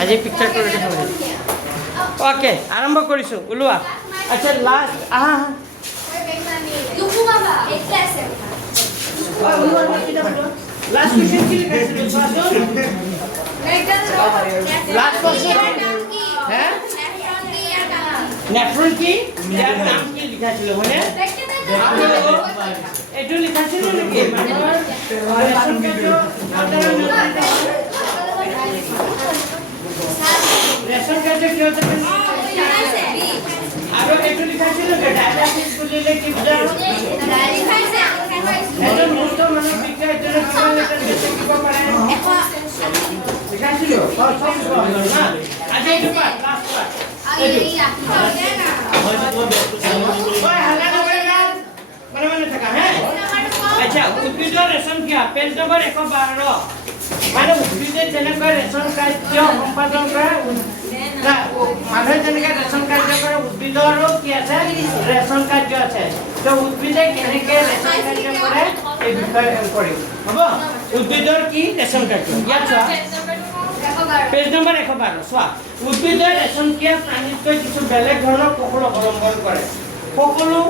আজি পিকচাৰটো ৰেডি হ'ব ওকে আৰম্ভ কৰিছোঁ ওলোৱা আচ্ছা লাষ্ট আহা লাষ্ট কুৱেশ্যন কি লিখাইছিলোঁ চোৱাচোন লাষ্ট কুৱেশ্যন হে নেট্ৰন কি ইয়াৰ নাম কি লিখাইছিলোঁ হয়নে এইটো লিখাইছিলোঁ নেকি মানুহৰ ৰেচন কাৰ্ড কি হতে আৰু এইটো লিখাইছিলোঁ যে ডায়াবেটিছ বুলিলে কি বুজায় এজন মুক্ত মানুহ বিজ্ঞান এজনে কিমান এটা লিখিব পাৰে লিখাইছিলোঁ না আজি এইটো পাঠ লাষ্ট পাঠ মানে থাকা হ্যাঁ আচ্ছা উদ্ভিদৰ ৰেচন কিয়া পেজ নম্বৰ 112 মানে উদ্ভিদে যেনেকৈ ৰেচন কাৰ্য সম্পাদন কৰে মানুহে যেনেকৈ ৰেচন কাৰ্য কৰে উদ্ভিদৰো কি আছে ৰেচন কাৰ্য আছে তো উদ্ভিদে কেনেকৈ ৰেচন কাৰ্য কৰে এই বিষয়ে কৰিম হ'ব উদ্ভিদৰ কি ৰেচন কাৰ্য ইয়াত চোৱা পেজ নম্বৰ 112 চোৱা উদ্ভিদে ৰেচন কিয়া প্ৰাণীতকৈ কিছু বেলেগ ধৰণৰ কৌশল অৱলম্বন কৰে সকলো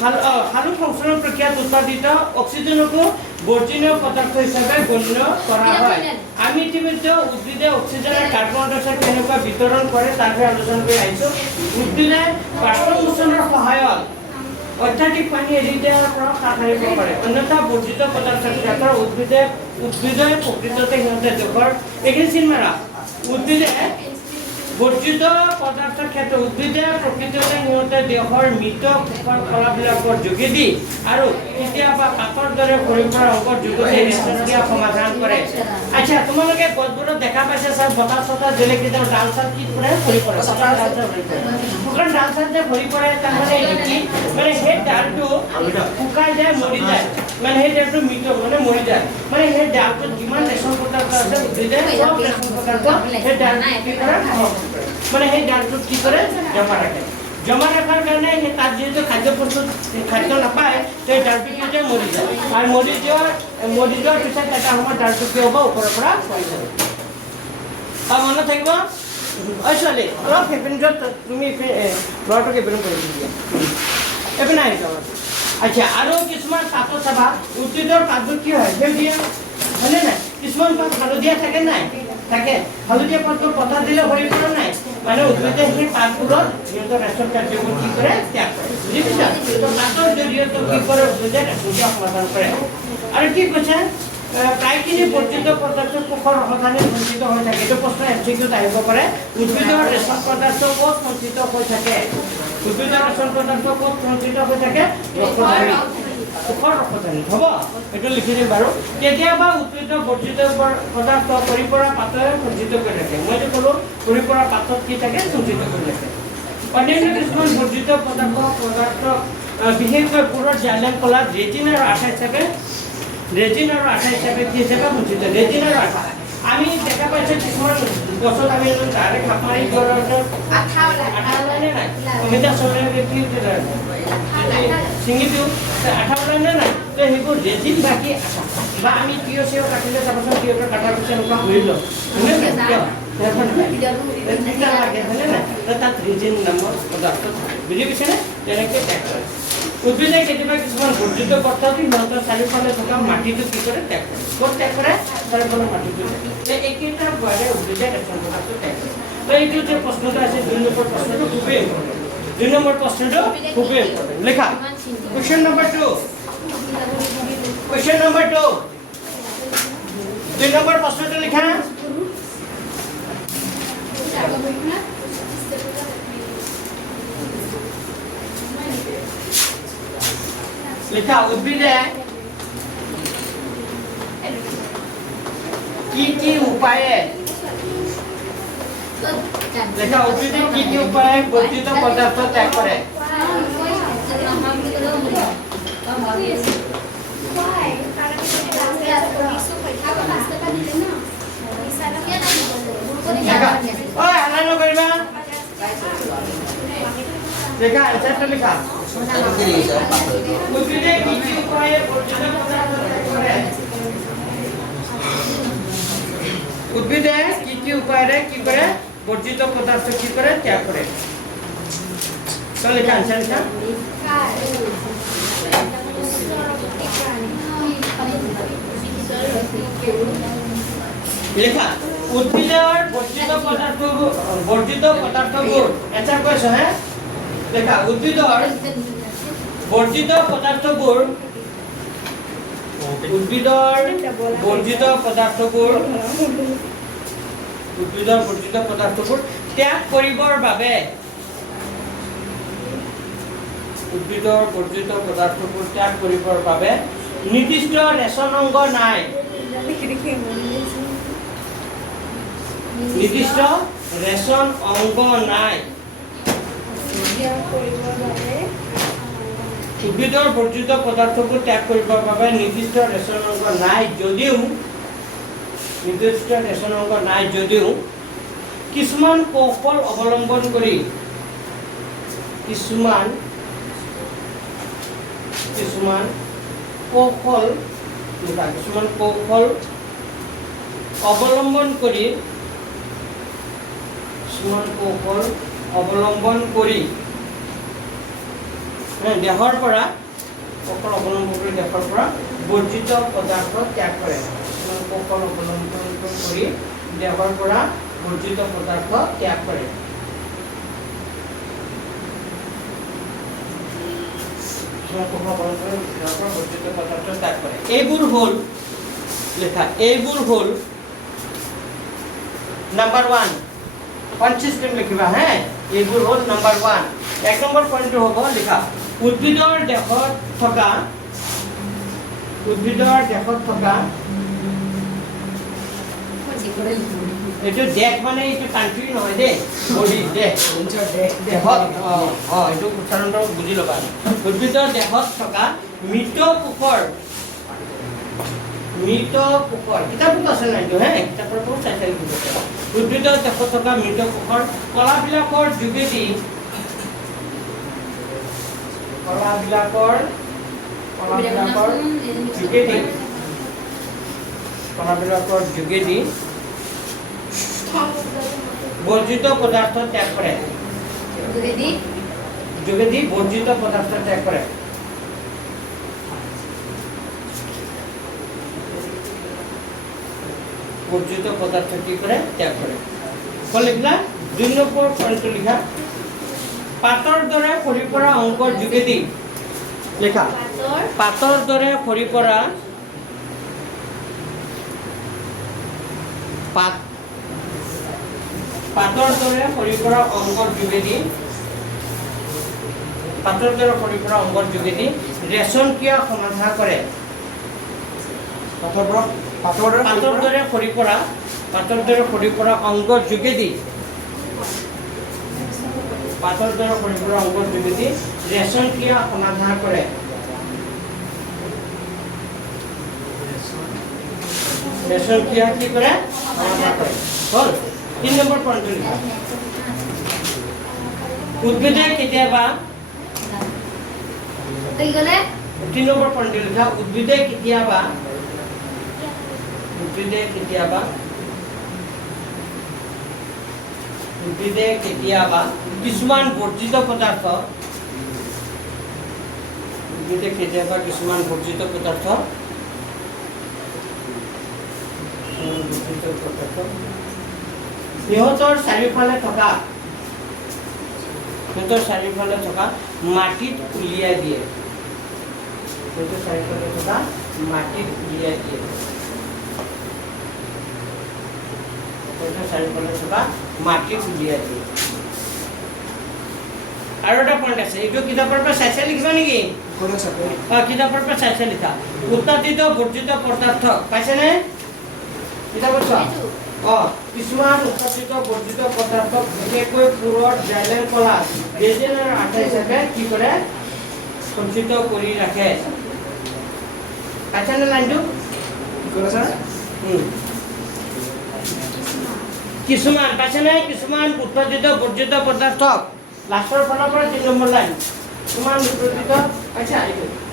সালোক সংশ্লেষণ প্ৰক্ৰিয়াত উৎপাদিত অক্সিজেনকো বৰ্জনীয় পদাৰ্থ হিচাপে গণ্য কৰা হয় আমি ইতিমধ্যে উদ্ভিদে অক্সিজেনৰ কাৰ্বন ডাই অক্সাইড কেনেকুৱা বিতৰণ কৰে তাৰ বিষয়ে আলোচনা কৰি আহিছোঁ উদ্ভিদে বাষ্পমোচনৰ সহায়ত অত্যাধিক পানী এৰি দিয়াৰ পৰা হাত সাৰিব পাৰে অন্যথা বৰ্জিত পদাৰ্থৰ ক্ষেত্ৰত উদ্ভিদে প্ৰকৃততে সিহঁতে দেশৰ এইখিনি চিন মাৰা উদ্ভিদে বৰ্জিত পদাৰ্থৰ ক্ষেত্ৰত উদ্ভিদে প্ৰকৃততে সিহঁতে দেহৰ মৃত কোষৰ কলাবিলাকৰ যোগেদি আৰু কেতিয়াবা পাতৰ দৰে সৰি পৰা অংগৰ যোগেদি ৰেচন ক্ৰিয়া সমাধান কৰে আচ্ছা তোমালোকে গছবোৰত দেখা পাইছে ছাৰ বতাহ চতাহ দিলে কেতিয়াবা ডাল চাল কি কৰে সৰি পৰে শুকান ডাল চাল যে সৰি পৰে তাৰমানে এইটো কি মানে সেই ডালটো শুকাই যায় মৰি যায় মানে সেই ডালটো মৃত মানে মৰি যায় মানে সেই ডালটোত যিমান ৰেচন পদাৰ্থ আছে উদ্ভিদে সব ৰেচন পদাৰ্থ সেই ডালটো কি কৰে মানে সেই ডালটোত কি কৰে জমা ৰাখাৰ কাৰণে সেই তাত যিহেতু খাদ্য নাপায় সেই ডালটো কি হৈ মৰি যায় আৰু মৰি যোৱাৰ পিছত এটা সময়ত ডালটো কি হ'ব ওপৰৰ পৰা পৰি যাব মনত থাকিব ঐ ছোৱালী অলপ সেইপিনে তুমি ল'ৰাটোক এইপিনে কৰি দিয়া এইপিনে আহিছা আচ্ছা আৰু কিছুমান পাতত চাবা উদ্ভিদৰ পাতবোৰ কি হয় সেউজীয়া হয়নে নাই কিছুমান পাত হালধীয়া থাকে নাই থাকে হালধীয়া পাতবোৰ পথাৰ দিলে সৰি পৰা নাই মানে উদ্ভিদে সেই পাতবোৰত সিহঁতৰ ৰেচন কাৰ্যবোৰ কি কৰে ত্যাগ কৰে বুজি পাইছা তো পাতৰ জৰিয়তে কি কৰে উদ্ভিদে ৰেচন সমাধান কৰে আৰু কি কৈছে প্ৰায়খিনি বৰ্জিত পদাৰ্থ কোষৰ সমাধানে সঞ্চিত হৈ থাকে এইটো প্ৰশ্ন এমচিকিউত আহিব পাৰে উদ্ভিদৰ ৰেচন পদাৰ্থ ক'ত সঞ্চিত হৈ থাকে উদ্ভিদৰ ৰেচন পদাৰ্থ ক'ত সঞ্চিত হৈ থাকে কোষৰ ৰসধানী হ'ব এইটো লিখি দিম বাৰু কেতিয়াবা উদ্ভিদৰ বৰ্জিত পদাৰ্থ সৰি পৰা পাতেৰে সঞ্চিত কৰি ৰাখে মই যে ক'লোঁ সৰি পৰা পাতত কি থাকে সঞ্চিত কৰি ৰাখে অন্যান্য কিছুমান বৰ্জিত পদাৰ্থ বিশেষকৈ পুৰৰ জাইলেম কলাত ৰেজিন আৰু আঠা হিচাপে কি হিচাপে সঞ্চিত ৰেজিন আৰু আঠা আমি দেখা পাইছোঁ কিছুমান গছত আমি ডাইৰেক্ট হাত মাৰি আঠা ওলাই নে নাই অমিতা চৌধুৰীয়ে কি ছিঙি দিওঁ আঠা ওলাই নে নাই তো সেইবোৰ ৰেজিন বাকী আঠা বা আমি তিয়হ চিয়হ কাটিলে চাবচোন তিয়হটো কটাৰ পিছত এনেকুৱা হৈ লওঁ হয়নে নাই লাগে হয়নে নাই তাত ৰেজিন নামৰ পদাৰ্থ বুজি পাইছেনে তেনেকৈ ত্যাগ কৰে উদ্ভিদে কেতিয়াবা কিছুমান বৰ্জিত পদাৰ্থ সিহঁতৰ চাৰিওফালে থকা মাটিটো কি কৰে ত্যাগ কৰে ক'ত ত্যাগ কৰে চাৰিওফালে মাটিটো এইকেইটা বয়াৰে উদ্ভিদে ৰেচন পদাৰ্থ ত্যাগ কৰে তো এইটো যে প্ৰশ্নটো আছে 2 নম্বৰ প্ৰশ্নটো খুবেই ইম্পৰ্টেণ্ট 2 নম্বৰ প্ৰশ্নটো খুবেই ইম্পৰ্টেণ্ট লেখা কুৱেশ্যন নম্বৰ 2 2 নম্বৰ প্ৰশ্নটো লিখা লেখা উদ্ভিদে কি উপায়ে বৰ্জিত পদাৰ্থ ত্যাগ কৰে হাল্লা নকৰিবা লেখা এনচাৰটো লেখা উদ্ভিদে কি উপায়ে বৰ্জিত পদাৰ্থ ত্যাগ কৰে উদ্ভিদে কি উপায়েৰে কি কৰে বৰ্জিত পদাৰ্থ কি কৰে ত্যাগ কৰে তো লিখা আনসাৰ লিখা লেখা উদ্ভিদৰ বৰ্জিত পদাৰ্থবোৰ এটা কৈছো হে লেখা উদ্ভিদৰ বৰ্জিত পদাৰ্থবোৰ ত্যাগ কৰিবৰ বাবে নিৰ্দিষ্ট ৰেচন অংগ নাই উদ্ভিদৰ বৰ্জিত পদাৰ্থবোৰ ত্যাগ কৰিবৰ বাবে নিৰ্দিষ্ট ৰেচন অংগ নাই যদিও কিছুমান কৌশল অৱলম্বন কৰি দেহৰ পৰা বৰ্জিত পদাৰ্থ ত্যাগ কৰে এইবোৰ হ'ল নাম্বাৰ 1 কনসিস্টেন্ট লিখিবা হে এইবোৰ হ'ল নাম্বাৰ 1 এক নম্বৰ পইণ্টটো হ'ব লিখা উদ্ভিদৰ দেহত থকা এইটো দেহ মানে এইটো কান্ট্ৰি নহয় দে বডি দেহত এইটো উচ্চাৰণটো বুজি ল'বা উদ্ভিদৰ দেহত থকা মৃত পোকৰ কিতাপত আছে নাই এইটো হে কিতাপৰ পৰা চাই লিখিব উদ্ভিদৰ দেহত থকা মৃত পোকৰ কলাবিলাকৰ যোগেদি বৰ্জিত পদাৰ্থ ত্যাগ কৰে বৰ্জিত পদাৰ্থ ত্যাগ কৰে বৰ্জিত পদাৰ্থ কি কৰে ত্যাগ কৰে লিখলা 2 নম্বৰ পইণ্টটো লিখা পাতৰ দৰে সৰি পৰা অংকৰ যোগেদি লেখা পাতৰ দৰে সৰি পৰা অংকৰ যোগেদি ৰেচন ক্ৰিয়া সমাধা কৰে পাতৰ দৰে সৰি পৰা অংকৰ যোগেদি ৰেচন ক্ৰিয়া সমাধা কৰে হ'ল 3 নম্বৰ পইণ্টটো লিখা উদ্ভিদে কেতিয়াবা 3 নম্বৰ পইণ্টটো লিখা উদ্ভিদে কেতিয়াবা কিছুমান বৰ্জিত পদাৰ্থ সিহঁতৰ চাৰিওফালে থকা মাটিত উলিয়াই দিয়ে আৰু এটা পইণ্ট আছে এইটো কিতাপৰ পৰা চাই লিখিবা নেকি কিতাপৰ পৰা চাই লিখা উৎপাদিত বৰ্জিত পদাৰ্থ পাইছেনে কিতাপত চোৱা কিছুমান উৎপাদিত বৰ্জিত পদাৰ্থ বিশেষকৈ পুৰৰ ড্ৰাইলেন কলা ৰেজিন আৰু আঠা হিচাপে কি কৰে সঞ্চিত কৰি ৰাখে পাইছেনে লাইনটো কিছুমান পাইছেনে কিছুমান উৎপাদিত বৰ্জিত পদাৰ্থ লাষ্টৰ ফালৰ পৰা 3 নম্বৰ লাইন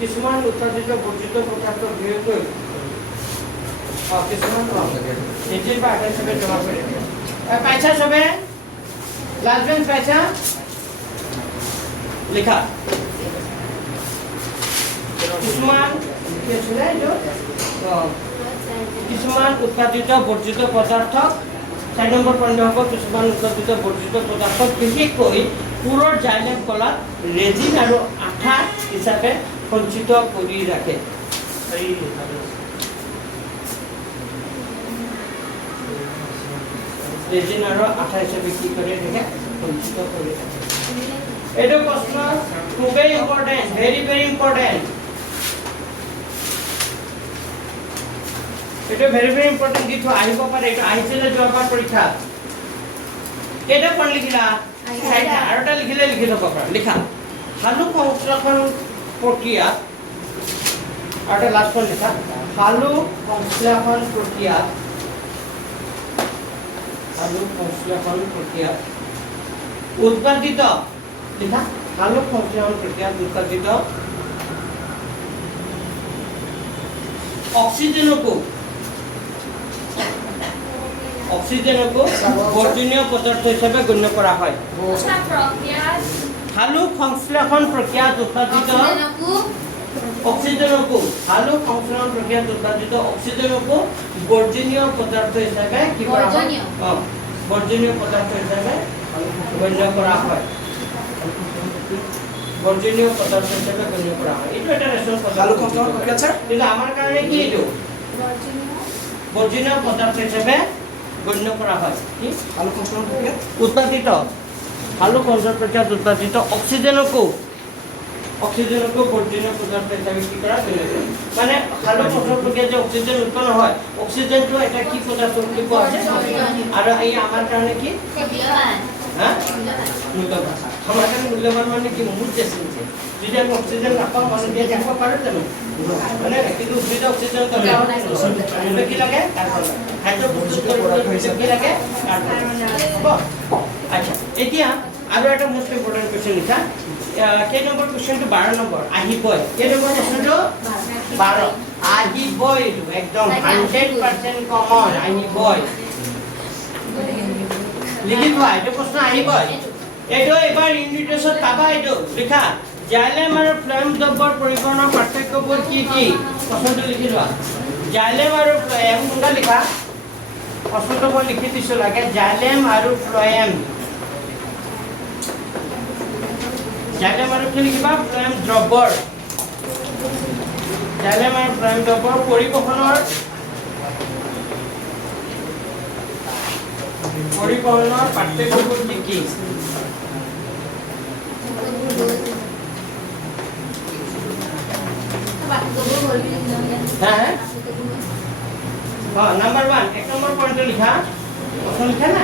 কিছুমান উৎপাদিত বৰ্জিত পদাৰ্থ বিশেষকৈ কিছুমান লেট্ৰিন বা আঠাইছ হিচাপে জমা কৰি ৰাখে পাইছা চবে লাষ্ট বেঞ্চ পাইছা লিখা কিছুমান কি আছিলে এইটো কিছুমান উৎপাদিত বৰ্জিত পদাৰ্থক 4 নম্বৰ পইণ্ট হ'ব কিছুমান উৎপাদিত বৰ্জিত পদাৰ্থক বিশেষকৈ পুৰৰ জাইলেম কলাত ৰেজিন আৰু আঠা হিচাপে সঞ্চিত কৰি ৰাখে ৰেজিন আৰু আঠা হিচাপে কি কৰি ৰাখে সঞ্চিত কৰি ৰাখে এইটো প্ৰশ্ন খুবেই ইম্পৰ্টেণ্ট ভেৰি ভেৰি ইম্পৰ্টেণ্ট এটা very very important দিটো আহিব পাৰে এটা আহিছিলে যোৱাবাৰ পৰীক্ষা কেটা পঢ় লিখিলা চাইটা আৰু এটা লিখিলে লিখি থব পাৰা লিখা হালু সংশ্লেষণ প্ৰক্ৰিয়া আৰু এটা লাষ্ট পইণ্ট লিখা হালু সংশ্লেষণ প্ৰক্ৰিয়া উৎপাদিত লিখা হালু সংশ্লেষণ প্ৰক্ৰিয়া উৎপাদিত অক্সিজেনকো বৰ্জনীয় পদাৰ্থ হিচাপে গণ্য কৰা হয় হালু সংশ্লেষণ প্ৰক্ৰিয়াত উৎপাদিত অক্সিজেনকো হালু সংশ্লেষণ প্ৰক্ৰিয়াত উৎপাদিত অক্সিজেনকো বৰ্জনীয় পদাৰ্থ হিচাপে কি কৰা হয় বৰ্জনীয় পদাৰ্থ হিচাপে গণ্য কৰা হয় বৰ্জনীয় পদাৰ্থ হিচাপে গণ্য কৰা হয় এইটো এটা ৰেচন হালু সংশ্লেষণ প্ৰক্ৰিয়া স্যাৰ কিন্তু আমাৰ কাৰণে কি এইটো বৰ্জনীয় পদাৰ্থ হিচাপে গণ্য কৰা হয় কি হালু সংশ্লেষণ প্ৰক্ৰিয়া উৎপাদিত হালু সংশ্লেষণ প্ৰক্ৰিয়াত উৎপাদিত অক্সিজেনকো বৰ্জনীয় পদাৰ্থ হিচাপে কি কৰা মানে হালু সংশ্লেষণ প্ৰক্ৰিয়াত যে অক্সিজেন উৎপন্ন হয় অক্সিজেনটো এটা কি পদাৰ্থ বুলি কোৱা হয় আৰু এই আমাৰ কাৰণে কি মূল্যবান আমাৰ কাৰণে মূল্যবান মানে কি বহুত বেছি যদি আমি অক্সিজেন নাপাওঁ মানে দিয়ে যাব পাৰোঁ জানো মানে কিন্তু উদ্ভিদ অক্সিজেন কি লাগে কাৰ্বন হাইড্ৰ কি লাগে কাৰ্বন হ'ব আচ্ছা এতিয়া আৰু এটা মোষ্ট ইম্পৰ্টেণ্ট কুৱেশ্যন লিখা কেই নম্বৰ কুৱেশ্যনটো 12 নম্বৰ আহিবই কেই নম্বৰ কুৱেশ্যনটো 12 আহিবই একদম 100% কমন আহিবই লিখি থোৱা এইটো প্ৰশ্ন আহিবই এইটো এবাৰ ইউনিটেছত পাবা এইটো লিখা জাইলেম আৰু ফ্লয়েম দ্ৰব্যৰ পৰিবহণৰ পাৰ্থক্যবোৰ কি কি প্ৰশ্নটো লিখি লোৱা জাইলেম আৰু ফ্লয়েম কোনটা লিখা প্ৰশ্নটো মই লিখি দিছো লাগে জাইলেম আৰু ফ্লয়েম জাইলেম আৰু কি লিখিবা ফ্লয়েম দ্ৰব্যৰ জাইলেম আৰু ফ্লয়েম দ্ৰব্যৰ পৰিবহণৰ পাৰ্থক্যবোৰ কি কি নাম্বাৰ 1 এক নম্বৰ পয়েন্ট লিখা প্ৰশ্ন লিখা না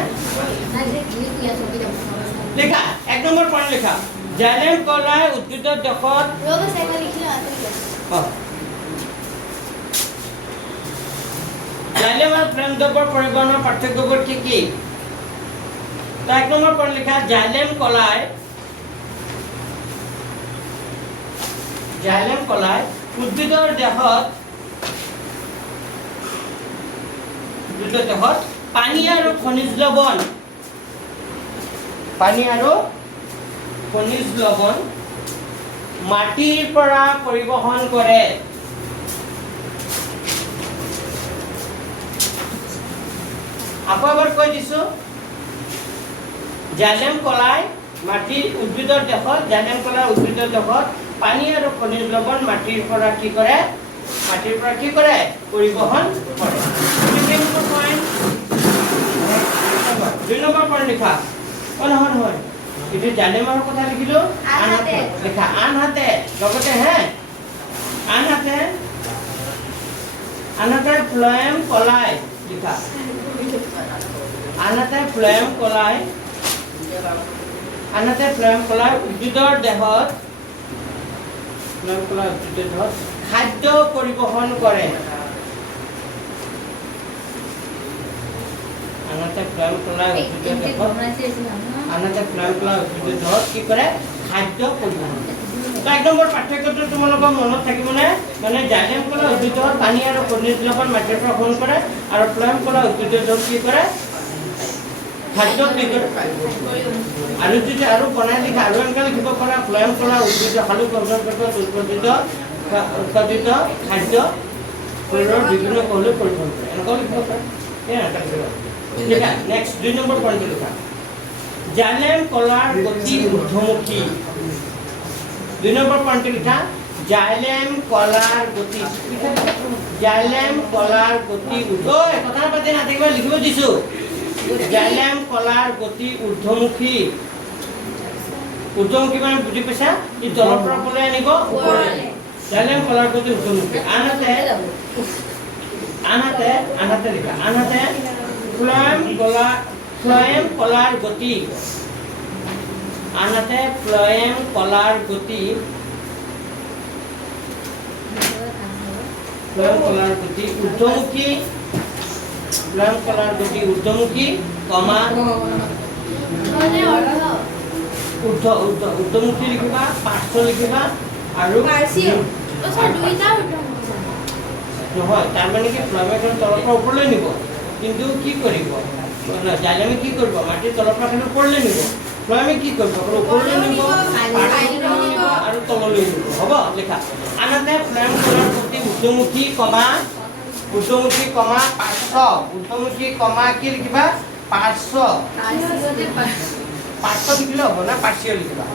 লিখা এক নম্বৰ পয়েন্ট লিখা জাইলেম কলাই উদ্ভিদৰ দেশত জাইলেম আৰু ফ্লয়েম দ্ৰব্যৰ পৰিবহণৰ পাৰ্থক্যবোৰ কি কি তা এক নম্বৰ পয়েন্ট লিখা জাইলেম কলাই উদ্ভিদৰ দেহত পানী আৰু খনিজ লৱণ মাটিৰ পৰা পৰিবহণ কৰে আকৌ এবাৰ কৈ দিছো জাইলেম কলাই উদ্ভিদৰ দেহত পানী আৰু খনিজ লৱণ মাটিৰ পৰা কি কৰে পৰিবহণ কৰে দুই নম্বৰ পয়েন্ট লিখা নহয় এইটো জাইলেমৰ কথা লিখিলো লিখা আনহাতে লগতে আনহাতে ফ্লয়েম কলাই লিখা আনহাতে ফ্লয়েম কলাই উদ্ভিদৰ দেহত খাদ্য পৰিবহণ কৰে আনহাতে ফ্লয়েম কলাই উদ্ভিদৰ দেহত কি কৰে খাদ্য পৰিবহণ এক নম্বৰ পাৰ্থক্যটো তোমালোকৰ মনত থাকিবনে মানে জাইলেম কলা উদ্ভিদৰ পানী আৰু খনিজ লৱণ মাটিৰ পৰা গ্ৰহণ কৰে আৰু ফ্লয়েম কলা উদ্ভিদৰ কি কৰে খাদ্য কি কৰে আৰু যদি আৰু বনাই লিখা আৰু এনেকৈ লিখিব পৰা ফ্লয়েম কলা উদ্ভিদ খালু গ্ৰহণ উৎপাদিত খাদ্য শৰীৰৰ বিভিন্ন কৌশল পৰিৱৰ্তন কৰে এনেকুৱা লিখিব পাৰে লিখা নেক্সট 2 নম্বৰ পইণ্টটো লিখা জাইলেম কলাৰ গতি ঊৰ্ধ্বমুখী 2 নম্বৰ পইণ্টটো লিখা জাইলেম কলাৰ গতি কথা পাতি নাথাকিব লিখিব দিছো জাইলেম কলাৰ গতি ঊৰ্ধ্বমুখী মানে বুজি পাইছা ই জলৰ পৰা পলাই আনিব ওপৰলৈ জাইলেম কলাৰ গতি ঊৰ্ধ্বমুখী আনহাতে লিখা ফ্লয়েম কলাৰ গতি ঊৰ্ধ্বমুখী কমা ঊৰ্ধ্বমুখী লিখিবা পাৰ্শ্ব লিখিবা আৰু নহয় তাৰমানে কি ফ্লয়েমখন তলৰ পৰা ওপৰলৈ নিব কিন্তু কি কৰিব জাইলেমে কি কৰিব মাটিৰ তলৰ পৰা ওপৰলৈ নিব ফ্লয়েমে কি কৰিব ওপৰলৈ নিব আৰু তললৈ নিব হ'ব লিখা আনহাতে ফ্লয়েম কলাৰ গতি ঊৰ্ধ্বমুখী কমা পাৰ্শ্ব ঊৰ্ধ্বমুখী কমা কি লিখিবা পাৰ্শ্ব লিখিলে হ'ব না পাৰ্শ্ব লিখিবা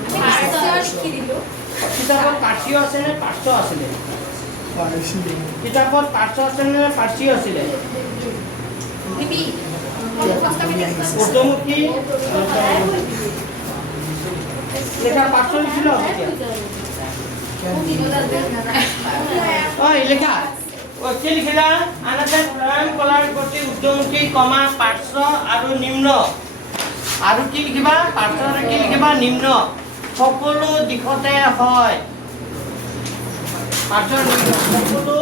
কিতাপত পাৰ্শ্ব আছে নে পাৰ্শ্ব আছিলে কিতাপত পাৰ্শ্ব আছে নে পাৰ্শ্ব আছিলে ঊৰ্ধ্বমুখী লেখা পাৰ্শ্ব লিখিলে হ'ব লেখা কি লিখিলা আনহাতে ফ্লয়েম কলাৰ গতি ঊৰ্ধ্বমুখী কমা পাৰ্শ্ব আৰু নিম্ন আৰু কি লিখিবা পাৰ্শ্ব আৰু কি লিখিবা নিম্ন সকলো দিশতে হয় পাৰ্শ্ব সকলো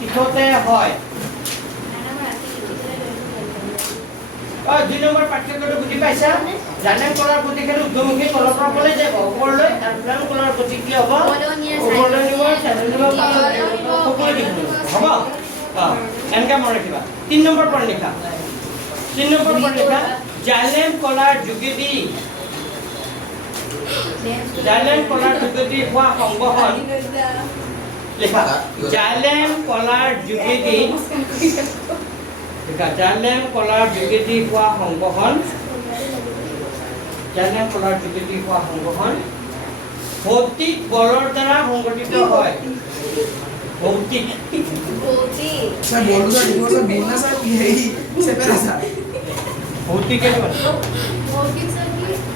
দিশতে হয় 2 নম্বৰ পাৰ্থক্যটো বুজি পাইছা জাইলেম কলাৰ গতি খেল ঊৰ্ধ্বমুখী তলৰ পৰা পলাই যাব ওপৰলৈ আৰু ফ্লয়েম কলাৰ গতি কি হ'ব ওপৰলৈ নিব হ'ব এনেকৈ মনত ৰাখিবা 3 নম্বৰ পইণ্ট লিখা জাইলেম কলাৰ যোগেদি হোৱা সংবহন লিখা জাইলেম কলাৰ যোগেদি হোৱা সংবহন ভৌতিক বলৰ দ্বাৰা সংগঠিত হয়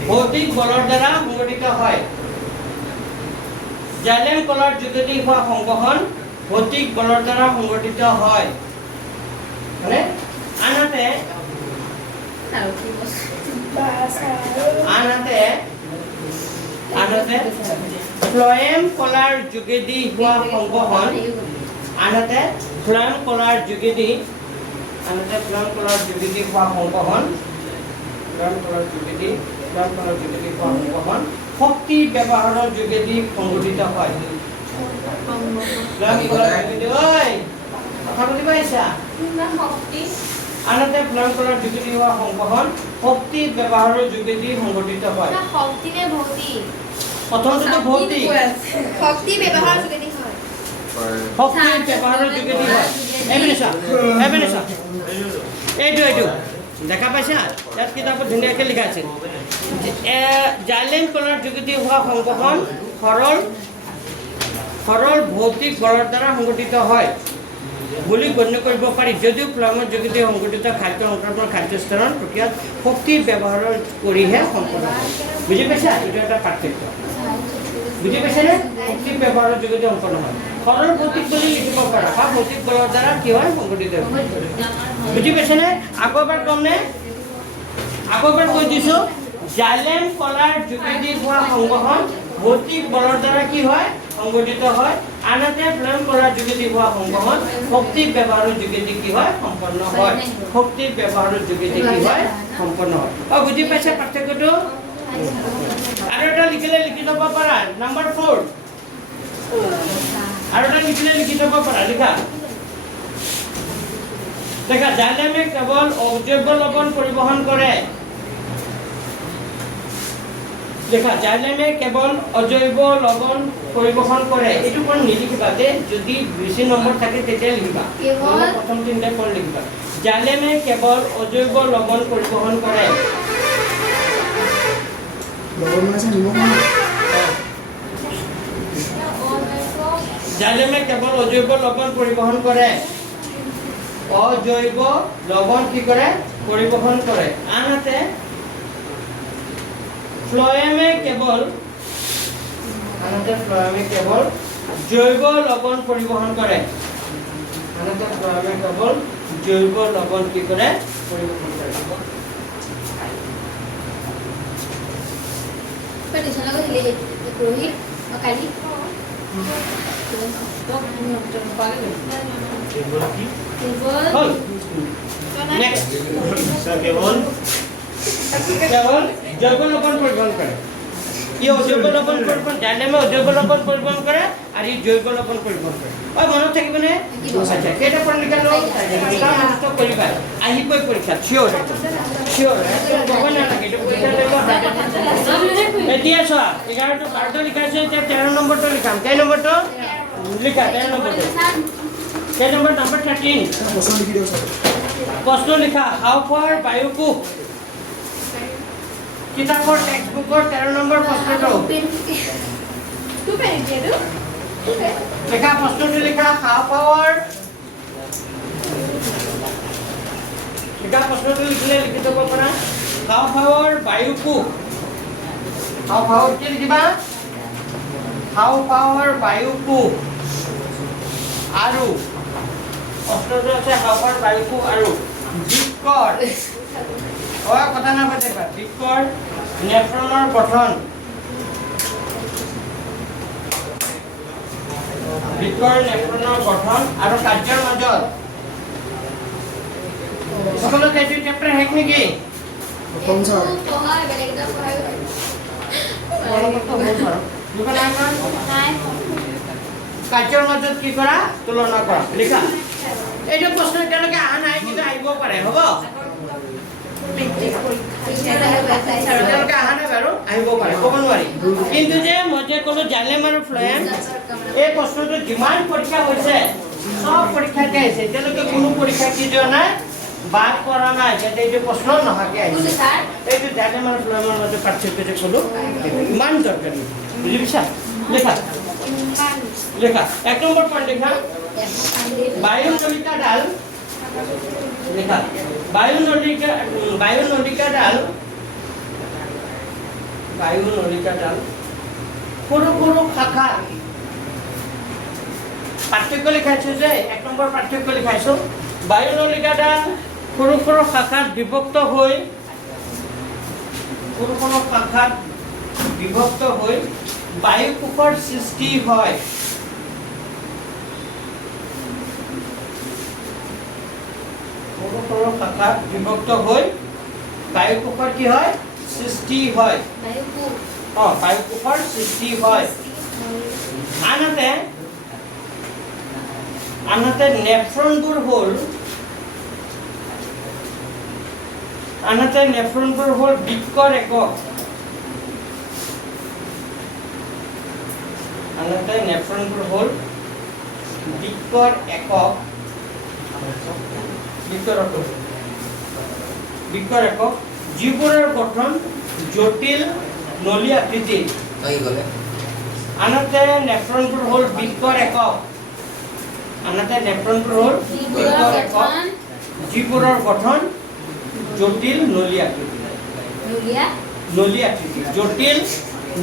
ভৌতিক বলৰ দ্বাৰা সংগঠিত হয় জাইলেম কলাৰ যোগেদি হোৱা সংবহন ভৌতিক বলৰ দ্বাৰা সংগঠিত হয় মানে আনহাতে ফ্লয়েম কলাৰ যোগেদি হোৱা সংবহন শক্তি ব্যৱহাৰৰ যোগেদি সংগঠিত হয় কথা বুজি পাইছা আনহাতে ফ্লয়েম কলাৰ যোগেদি হোৱা সংবহন শক্তি ব্যৱহাৰৰ যোগেদি সংগঠিত হয় প্ৰথমটো ভৌতিক শক্তি ব্যৱহাৰৰ যোগেদি হয় এইটো দেখা পাইছা ইয়াত কিতাপত ধুনীয়াকৈ লিখা আছে জাইলেম কলাৰ যোগেদি হোৱা সংবহন সৰল ভৌতিক বলৰ দ্বাৰা সংগঠিত হয় বুলি গণ্য কৰিব পাৰি যদিও ফ্লয়েমৰ যোগেদি সংগঠিত খাদ্য সংক্ৰমণ খাদ্য স্তৰণ প্ৰক্ৰিয়াত শক্তি ব্যৱহাৰ কৰিহে সম্পন্ন হয় বুজি পাইছা এইটো এটা পাৰ্থক্য বুজি পাইছেনে শক্তি ব্যৱহাৰৰ যোগেদি সম্পন্ন হয় সৰল ভৌতিক বুলি লিখিব পাৰা বা ভৌতিক বলৰ দ্বাৰা কি হয় সংগঠিত হয় বুজি পাইছেনে আকৌ এবাৰ কৈ দিছোঁ জাইলেম কলাৰ যোগেদি হোৱা সংবহন ভৌতিক বলৰ দ্বাৰা কি হয় সংগঠিত হয় আনহাতে ফ্লয়েম কলাৰ যোগেদি হোৱা সংবহন শক্তি ব্যৱহাৰৰ যোগেদি কি হয় সম্পন্ন হয় শক্তি ব্যৱহাৰৰ যোগেদি কি হয় সম্পন্ন হয় বুজি পাইছে পাৰ্থক্যটো আৰু এটা লিখিলে লিখি থব পাৰা নাম্বাৰ 4 আৰু এটা লিখিলে লিখি থব পাৰা লিখা দেখা জাইলেমে কেৱল অজৈব লৱণ পৰিবহন কৰে দেখা জাইলেমে কেৱল অজৈব লৱণ পৰিবহন কৰে এইটো কোন নিলিখিবা দে যদি বেছি নম্বৰ থাকে তেতিয়া লিখিবা কেৱল প্ৰথম তিনটা কোন লিখিবা জাইলেমে কেৱল অজৈব লৱণ পৰিবহন কৰে লৱণ মানে নিমখ নহয় জাইলেমে কেৱল অজৈব লৱণ পৰিবহন কৰে অজৈব লৱণ কি কৰে পৰিবহন কৰে আনহাতে ফ্লয়েমে কেৱল জৈব লৱণ পৰিবহন কৰে জৈব লৱণ কি কৰে পৰিবহন কৰে Next. কেৱল জৈব লৱণ পৰিবহন কৰে ই অজৈব লৱণ পৰিবহন জাইলেমে অজৈব লৱণ পৰিবহন কৰে আৰু ই জৈব লৱণ পৰিবহন কৰে মনত থাকিবনে আচ্ছা কেইটা পঢ়ি লিখালো নষ্ট কৰিবা আহিবই পৰীক্ষা চিয়ৰ ক'ব নালাগে এইটো পৰীক্ষা এতিয়া চোৱা 11টো 12টো লিখাইছে এতিয়া 13 নম্বৰটো লিখাম কেই নম্বৰটো লিখা 13 নম্বৰটো কেই নম্বৰ নম্বৰ 13 প্ৰশ্ন লিখি দিয়ক স্যাৰ প্ৰশ্ন লিখা হাওঁফাওঁৰ বায়ুকোষ কিতাপৰ টেক্সটবুকৰ 13 নম্বৰ প্ৰশ্নটো লিখা প্ৰশ্নটো লিখা হাওঁফাওঁৰ লিখা প্ৰশ্নটো লিখিলে লিখি থব পাৰা হাওঁফাওঁৰ বায়ুকোষ হাওঁফাওঁৰ কি লিখিবা হাওঁফাওঁৰ বায়ুকোষ আৰু প্ৰশ্নটো আছে হাওঁফাওঁৰ বায়ুকোষ আৰু বৃক্কৰ কথা নাপাতিবা বৃক্কৰ নেফ্ৰনৰ গঠন বৃক্কৰ নেফ্ৰনৰ গঠন আৰু কাৰ্যৰ মাজত সকলো এইটো চেপ্টাৰ শেষ নেকি কম স্যাৰ কাৰ্যৰ মাজত কি কৰা তুলনা কৰা লিখা এইটো প্ৰশ্ন এতিয়ালৈকে অহা নাই কিন্তু আহিব পাৰে হ'ব এতিয়ালৈকে অহা নাই বাৰু আহিব পাৰে ক'ব নোৱাৰি কিন্তু যে মই যে ক'লো জাইলেম আৰু ফ্লয়েম এই প্ৰশ্নটো যিমান পৰীক্ষা হৈছে সব পৰীক্ষাতে আহিছে এতিয়ালৈকে কোনো পৰীক্ষা কি যোৱা নাই বাদ কৰা নাই যাতে এইটো প্ৰশ্ন নহাকে আহিছে এইটো জাইলেম আৰু ফ্লয়েমৰ মাজত পাৰ্থক্য যে ক'লো ইমান দৰকাৰী বুজি পাইছা লিখা লিখা 1 নম্বৰ পইণ্ট লিখা বায়ুনলিকা ডাল লিখা বায়ুনলিকা ডাল সৰু সৰু শাখা পাৰ্থক্য লিখাইছো যে 1 নম্বৰ পাৰ্থক্য লিখাইছো বায়ুনলিকা ডাল সৰু সৰু শাখাত বিভক্ত হৈ বায়ুকোষৰ সৃষ্টি হয় সৰু সৰু শাখাত বিভক্ত হৈ বায়ুকোষৰ কি হয় সৃষ্টি হয় বায়ুকোষৰ সৃষ্টি হয় আনহাতে নেফ্ৰনবোৰ হ'ল বৃক্কৰ একক বৃক্কৰ একক যিবোৰৰ গঠন জটিল নলী আকৃতিৰ আনহাতে নেফ্ৰনবোৰ হ'ল বৃক্কৰ একক যিবোৰৰ গঠন জটিল নলী আকৃতিৰ জটিল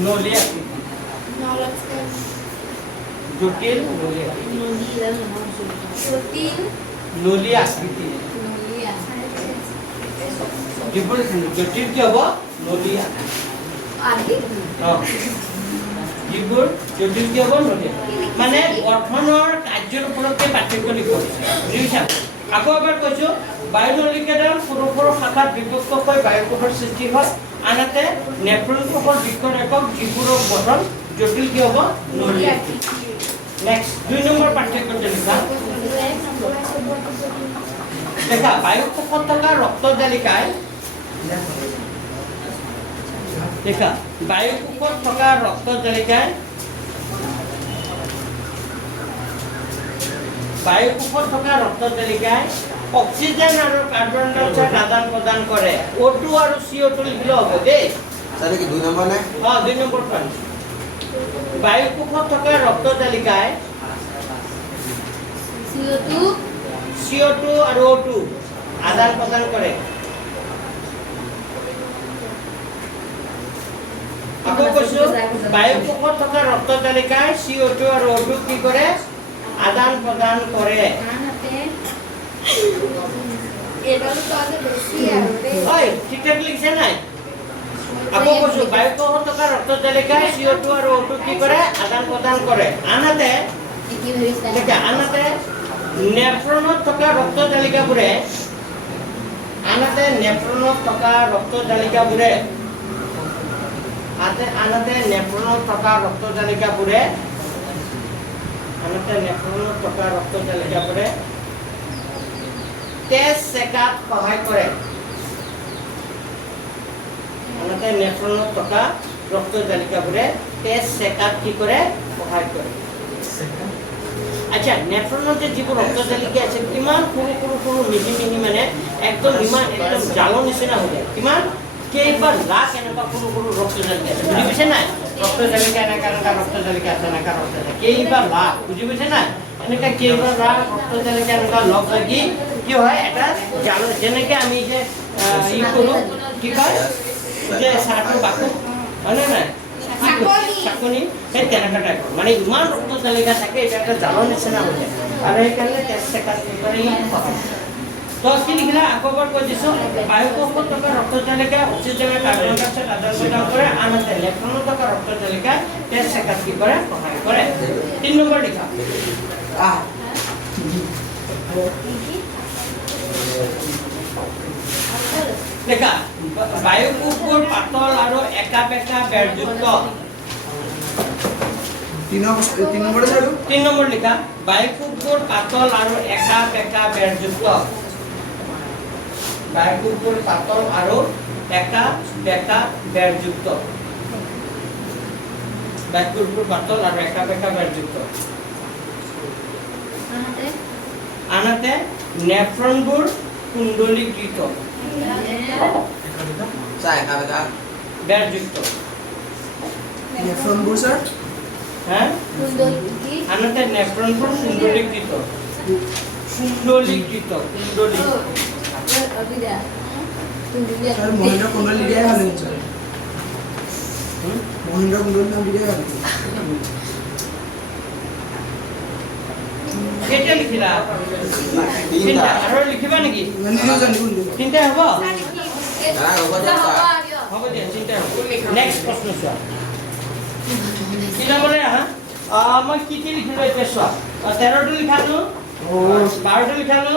নলী আকৃতি যিবোৰ জটিল কি হ'ব নলী যিবোৰ জটিল কি হ'ব নলী মানে গঠনৰ কাৰ্যৰ ওপৰত পাৰ্থক্য লিখিব বুজিছা আকৌ এবাৰ কৈছো বায়ুনলিকা ডাল সৰু সৰু শাখাত বিভক্ত হৈ বায়ুকোষৰ সৃষ্টি হয় আনহাতে নেফ্ৰন কোষৰ বৃক্কৰ একক যিবোৰৰ গঠন জটিল কি হ'ব নলী। নেক্সট 2 নম্বৰ পাঠ্যক্ৰমটো লিখা দেখা বায়ু কোষত থকা ৰক্তজালিকাই দেখা বায়ু কোষত থকা ৰক্তজালিকাই বায়ু কোষত থকা ৰক্তজালিকাই অক্সিজেন আৰু কাৰ্বন ডাই অক্সাইড আদান প্ৰদান কৰে। O2 আৰু CO2 লিখিলে হ'ব দেই। স্যাৰ কি 2 নম্বৰ না? 2 নম্বৰ পইণ্ট। বায়ু কোষত থকা ৰক্তজালিকাই CO2 আৰু O2 আদান প্ৰদান কৰে। আকৌ কৈছো বায়ু কোষত থকা ৰক্তজালিকাই CO2 আৰু O2 কি কৰে আদান প্ৰদান কৰে। হয় ঠিকঠাক লিখিছে নাই? আকৌ কৈছো বায়ু কোষত থকা ৰক্তজালিকাই CO2 আৰু O2 কি কৰে আদান প্ৰদান কৰে। আনহাতে নেফ্ৰনত থকা ৰক্তজালিকাবোৰে নেফ্ৰনত থকা ৰক্তজালিকাবোৰে তেজ চেকাত সহায় কৰে। নেফ্ৰনত থকা ৰক্তজালিকাবোৰে তেজ চেকাত কি কৰে সহায় কৰে। আচ্ছা নেফ্ৰনত যে যিবোৰ ৰক্তজালিকা আছে কিমান সৰু মিহি মিহি মানে একদম ইমান একদম জালৰ নিচিনা হৈ যায়। কিমান কেইবাৰ লাখ এনেকুৱা সৰু ৰক্তজালিকা আছে বুজি পাইছে নাই? ৰক্তজালিকা এনেকা ৰক্তজালিকা আছে এনেকা ৰক্তজালিকা কেইবাৰ লাখ বুজি পাইছে নাই? এনেকা কেইবাৰ লাখ ৰক্তজালিকা এনেকা লগ লাগি কি হয় এটা জাল যেনেকে আমি যে ই কৰোঁ কি কয় যে চাহটোৰ বাকু হয় নে নাই চাকনি সেই তেনেকুৱা টাইপৰ মানে ইমান ৰক্তজালিকা থাকে এটা এটা জালৰ নিচিনা হৈ যায় আৰু সেইকাৰণে তেজ চেকাত কি কৰে তো কি লিখিলা আকৌ এবাৰ কৈ দিছোঁ বায়ু কোষত থকা ৰক্তজালিকা অক্সিজেনে কাৰ্বন ডাই অক্সাইড আদান প্ৰদান কৰে। আনহাতে নেফ্ৰনত থকা ৰক্তজালিকা তেজ চেকাত কি কৰে সহায় কৰে। 3 নম্বৰ লিখা দেখা বায়ু কোষবোৰ পাতল আৰু একা বেকা বেৰযুক্ত। 3 নম্বৰে স্যাৰ 3 নম্বৰ লিখা বায়ু কোষবোৰ পাতল আৰু একা বেকা বেৰযুক্ত। বায়ু কোষবোৰ পাতল আৰু একা বেকা বেৰযুক্ত। বায়ু কোষবোৰ পাতল আৰু একা বেকা বেৰযুক্ত। আনহাতে নেফ্ৰনবোৰ কুণ্ডলীকৃত স্যাৰ একা বেৰযুক্ত। নেফ্ৰনবোৰ স্যাৰ হ্যাঁ আনহাতে নেফ্ৰনবোৰ কুণ্ডলীকৃত কুণ্ডলী স্যাৰ মহেন্দ্ৰ কুণ্ডলী দিয়াই ভালো স্যাৰ মহেন্দ্ৰ কুণ্ডলী নাম দিয়াই ভালো কেইটা লিখিলা তিনটা আৰু লিখিবা নেকি তিনটা হ'ব হ'ব দিয়া তিনটা হ'ব। নেক্সট প্ৰশ্ন চোৱা কি নামলে আহা মই কি লিখিলো এতিয়া চোৱা 13টো লিখালো 12টো লিখালো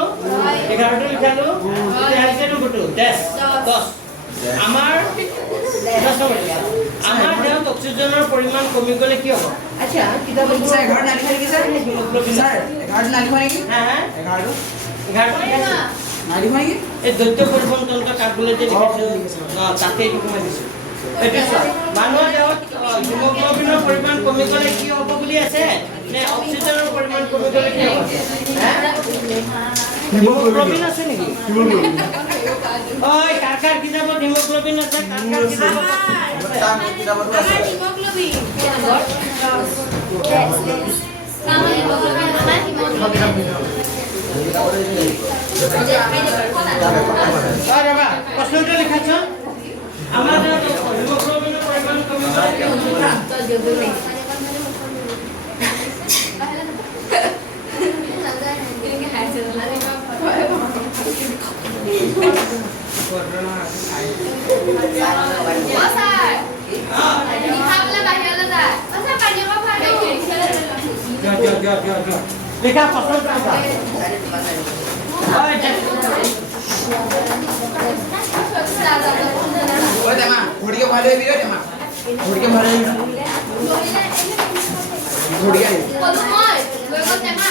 11টো লিখালো এতিয়া আহিছে নম্বৰটো 10 আমাৰ দেহত অক্সিজেনৰ পৰিমাণ কমি গ'লে কি হ'ব? আচ্ছা কিতাপত স্যার 11 না লিখা নেকি স্যার স্যার 11 না লিখা নেকি হ্যাঁ 11 11 না লিখা নেকি এই দৈত্য পৰিবহন তন্ত্ৰ কাকবোলে যে লিখিছো তাতে এইটো কমাই দিছো। এইটো চোৱা মানুহৰ দেহত হিমোগ্লোবিনৰ পৰিমাণ কমি গ'লে কি হ'ব বুলি আছে নে অক্সিজেনৰ পৰিমাণ কমি গ'লে কি হ'ব? হিমোগ্লোবিন আছে নেকি? ওই কার কিতাবত হিমোগ্লোবিন আছে কার কিতাবত স্যার কিতাবত আছে আরে বাবা প্রশ্নটা লিখাছ আমাদের হিমোগ্লোবিনের পরিমাণ কমে গেলে লিখা প্রশ্নটা লিখা ওই দেমা ভালো হইবি রে মা ঘুরিকে ভালো হইবি ঘুরিকে কলু মই লৈ গল টেমা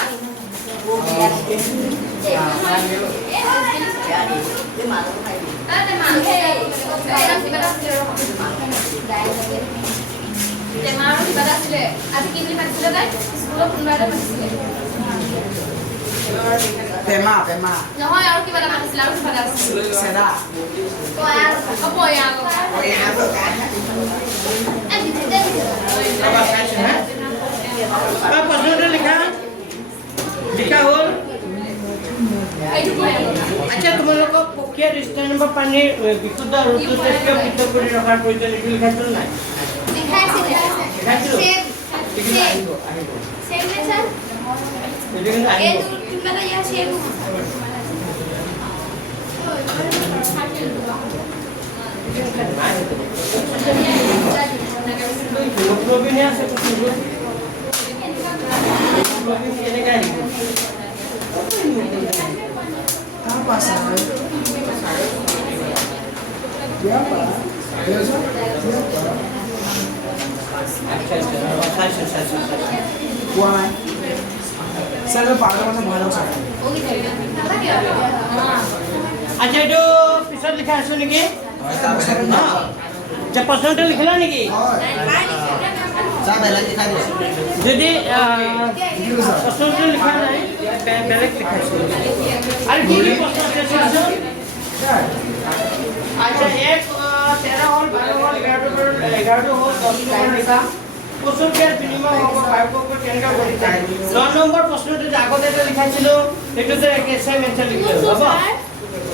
Pema. নহয় আৰু কিবা এটা মাতিছিল আৰু কিবা এটা আছিল Será? Apa kasih ha? Apa sudah लिखा हो अच्छा তোমালোকক প্ৰক্ৰিয়া দৃষ্টান্ত বা পানীৰ বিশুদ্ধ ঋতু টেষ্টকে পৃথক কৰি ৰখাৰ প্ৰয়োজন এইটো লিখাইছিল নাই লিখাইছিল सेम में सर এইটো কিন্তু ये আহিব तो कितना था यार सेम হেমোগ্লোবিন আছে হেমোগ্লোবিন কেনেকৈ আহিব Tá passando. Siapa? Why? Saya lupa ada masa bukan saya. আচ্ছা এইটো পিছত লিখা আছে নেকি যে প্ৰশ্নটো লিখিলা নেকি Saya balik kita dulu. যদি প্ৰশ্নটো লিখা নাই বেলেগ লিখাইছো আৰু কি কি প্ৰশ্ন আছে চোৱাচোন আচ্ছা 13 হ'ল 12 হ'ল 11 হ'ল 10 নম্বৰ লিখা প্ৰশ্ন কেৰ বিনিময় হ'ব বায়ুকোষৰ কেনেকৈ গঠিত 9 নম্বৰ প্ৰশ্নটো যে আগতে এটা লিখাইছিলো এইটোতে একে সেম এনসাৰ লিখলে হ'ব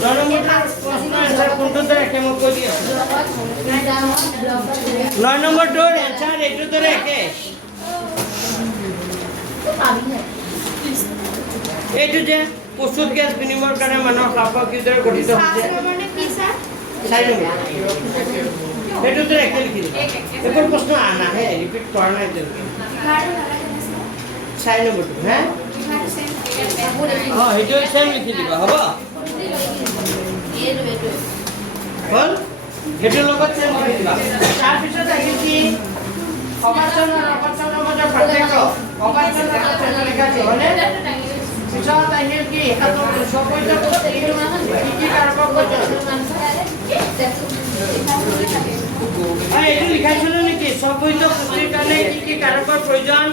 9 নম্বৰটা প্ৰশ্ন এনসাৰ কোনটোতে একে মোক কৈ দিয়া 9 নম্বৰটোৰ এনসাৰ এইটোতে একে এইটো যে প্ৰস্তুত গেছ বিনিময়ৰ কাৰণে মানুহৰ লাভক কিদৰে গঠিত হৈছে চাই লব এইটোতে একে লিখি দিবা এইবোৰ প্ৰশ্ন নাহে ৰিপিট কৰা নাই তেওঁলোকে চাই লব হে সেইটো চেম লিখি দিবা হ'ব হ'ল সেইটোৰ লগত চেম লিখি দিবা তাৰপিছত আহিল কি অপাচন আৰু অপাচনৰ মাজৰ পাৰ্থক্য অপাচন আৰু লিখা আছে হয়নে পিছত আহিল কি কি কাৰকৰ এইটো লিখাইছিলো নেকি স্ববৈধ পুষ্টিৰ কাৰণে কি কাৰকৰ প্ৰয়োজন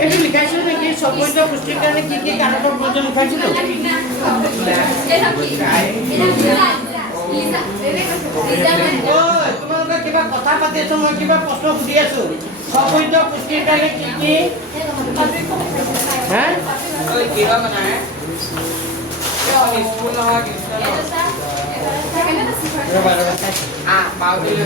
এইটো লিখাইছিলো নেকি স্ববৈধ পুষ্টিৰ কাৰণে কি কাৰকৰ প্ৰয়োজন লিখাইছিলো তোমালোকে কিবা কথা পাতি আছো মই কিবা প্ৰশ্ন সুধি আছো স্ববৈধ পুষ্টিৰ কাৰণে কি হা Kira mana? School lah Ah, mau dulu.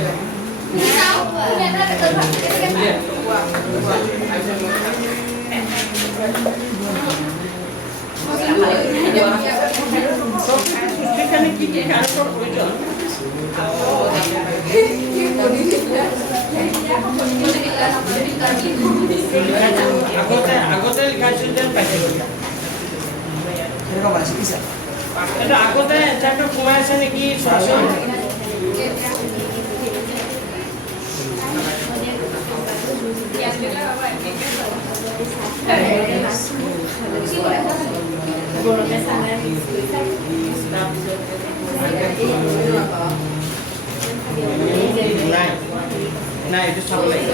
পুষ্টিৰ কাৰণে কি কাৰকৰ প্ৰয়োজন আগতে লিখাইছিল যেন পাইছিলো Kira apa sih bisa? এইটো আগতে এনসাৰটো সোমাই আছে নেকি চোৱাচোন নাই এইটো চাব লাগিব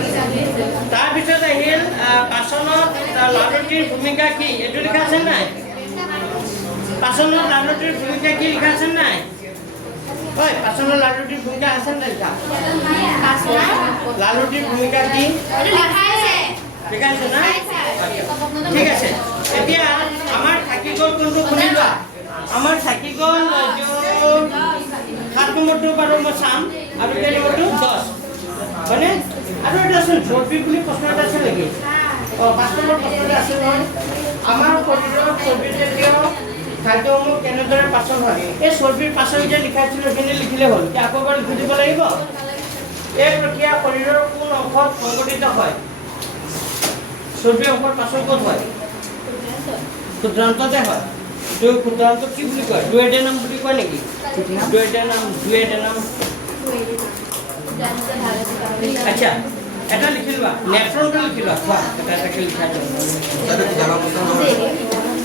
তাৰপিছত আহিল পাচনত লালুটিৰ ভূমিকা কি এইটো লিখা আছে নাই পাচনৰ লালুটিৰ ভূমিকা কি লিখা আছে নাই ঐ পাচনৰ লালুটিৰ ভূমিকা আছে নাই লিখা লালুটিৰ ভূমিকা কি লিখা আছে না ঠিক আছে এতিয়া আমাৰ থাকি গ'ল কোনটো শুনি লোৱা আমাৰ থাকি গ'ল 7 নম্বৰটো বাৰু মই চাম আৰু কেই নম্বৰটো 10 হয়নে আৰু এটা আছে চৰ্বি বুলি প্ৰশ্ন এটা আছে নেকি 5 নম্বৰ প্ৰশ্নটো আছে নহয় আমাৰ শৰীৰৰ চৰ্বি জাতীয় খাদ্যসমূহ কেনেদৰে পাচন হয় এই চৰ্বিৰ পাচন যে লিখাইছিল সেইখিনি লিখিলে হ'ল কি আকৌ এবাৰ লিখি দিব লাগিব এই প্ৰক্ৰিয়া শৰীৰৰ কোন অংশত সংঘটিত হয় চৰ্বিৰ অংশৰ পাচন ক'ত হয় ক্ষুদ্ৰান্ততে হয় এইটো ক্ষুদ্ৰান্ত কি বুলি কয় ডুয়েডেনাম বুলি কয় নেকি ডুয়েডেনাম আচ্ছা এটা লিখি লোৱা নেফ্ৰনটো লিখি লোৱা চোৱা এটা লিখা যায় Ada tiga kampus sama.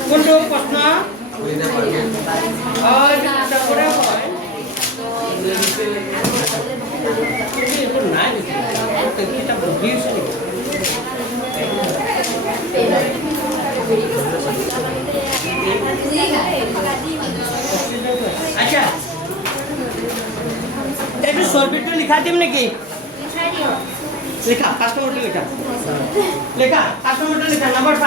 কোনটো প্ৰশ্ন Kulitnya pakai. এইটো কিতাপৰে হয় এইটো নাই নেকি কিতাপ বুদ্ধি আছে নেকি আচ্ছা এইটো চৰ্বিটো লিখা দিম নেকি লিখা 5 নম্বৰটো লিখা 5 নম্বৰটো লিখা নম্বৰ 5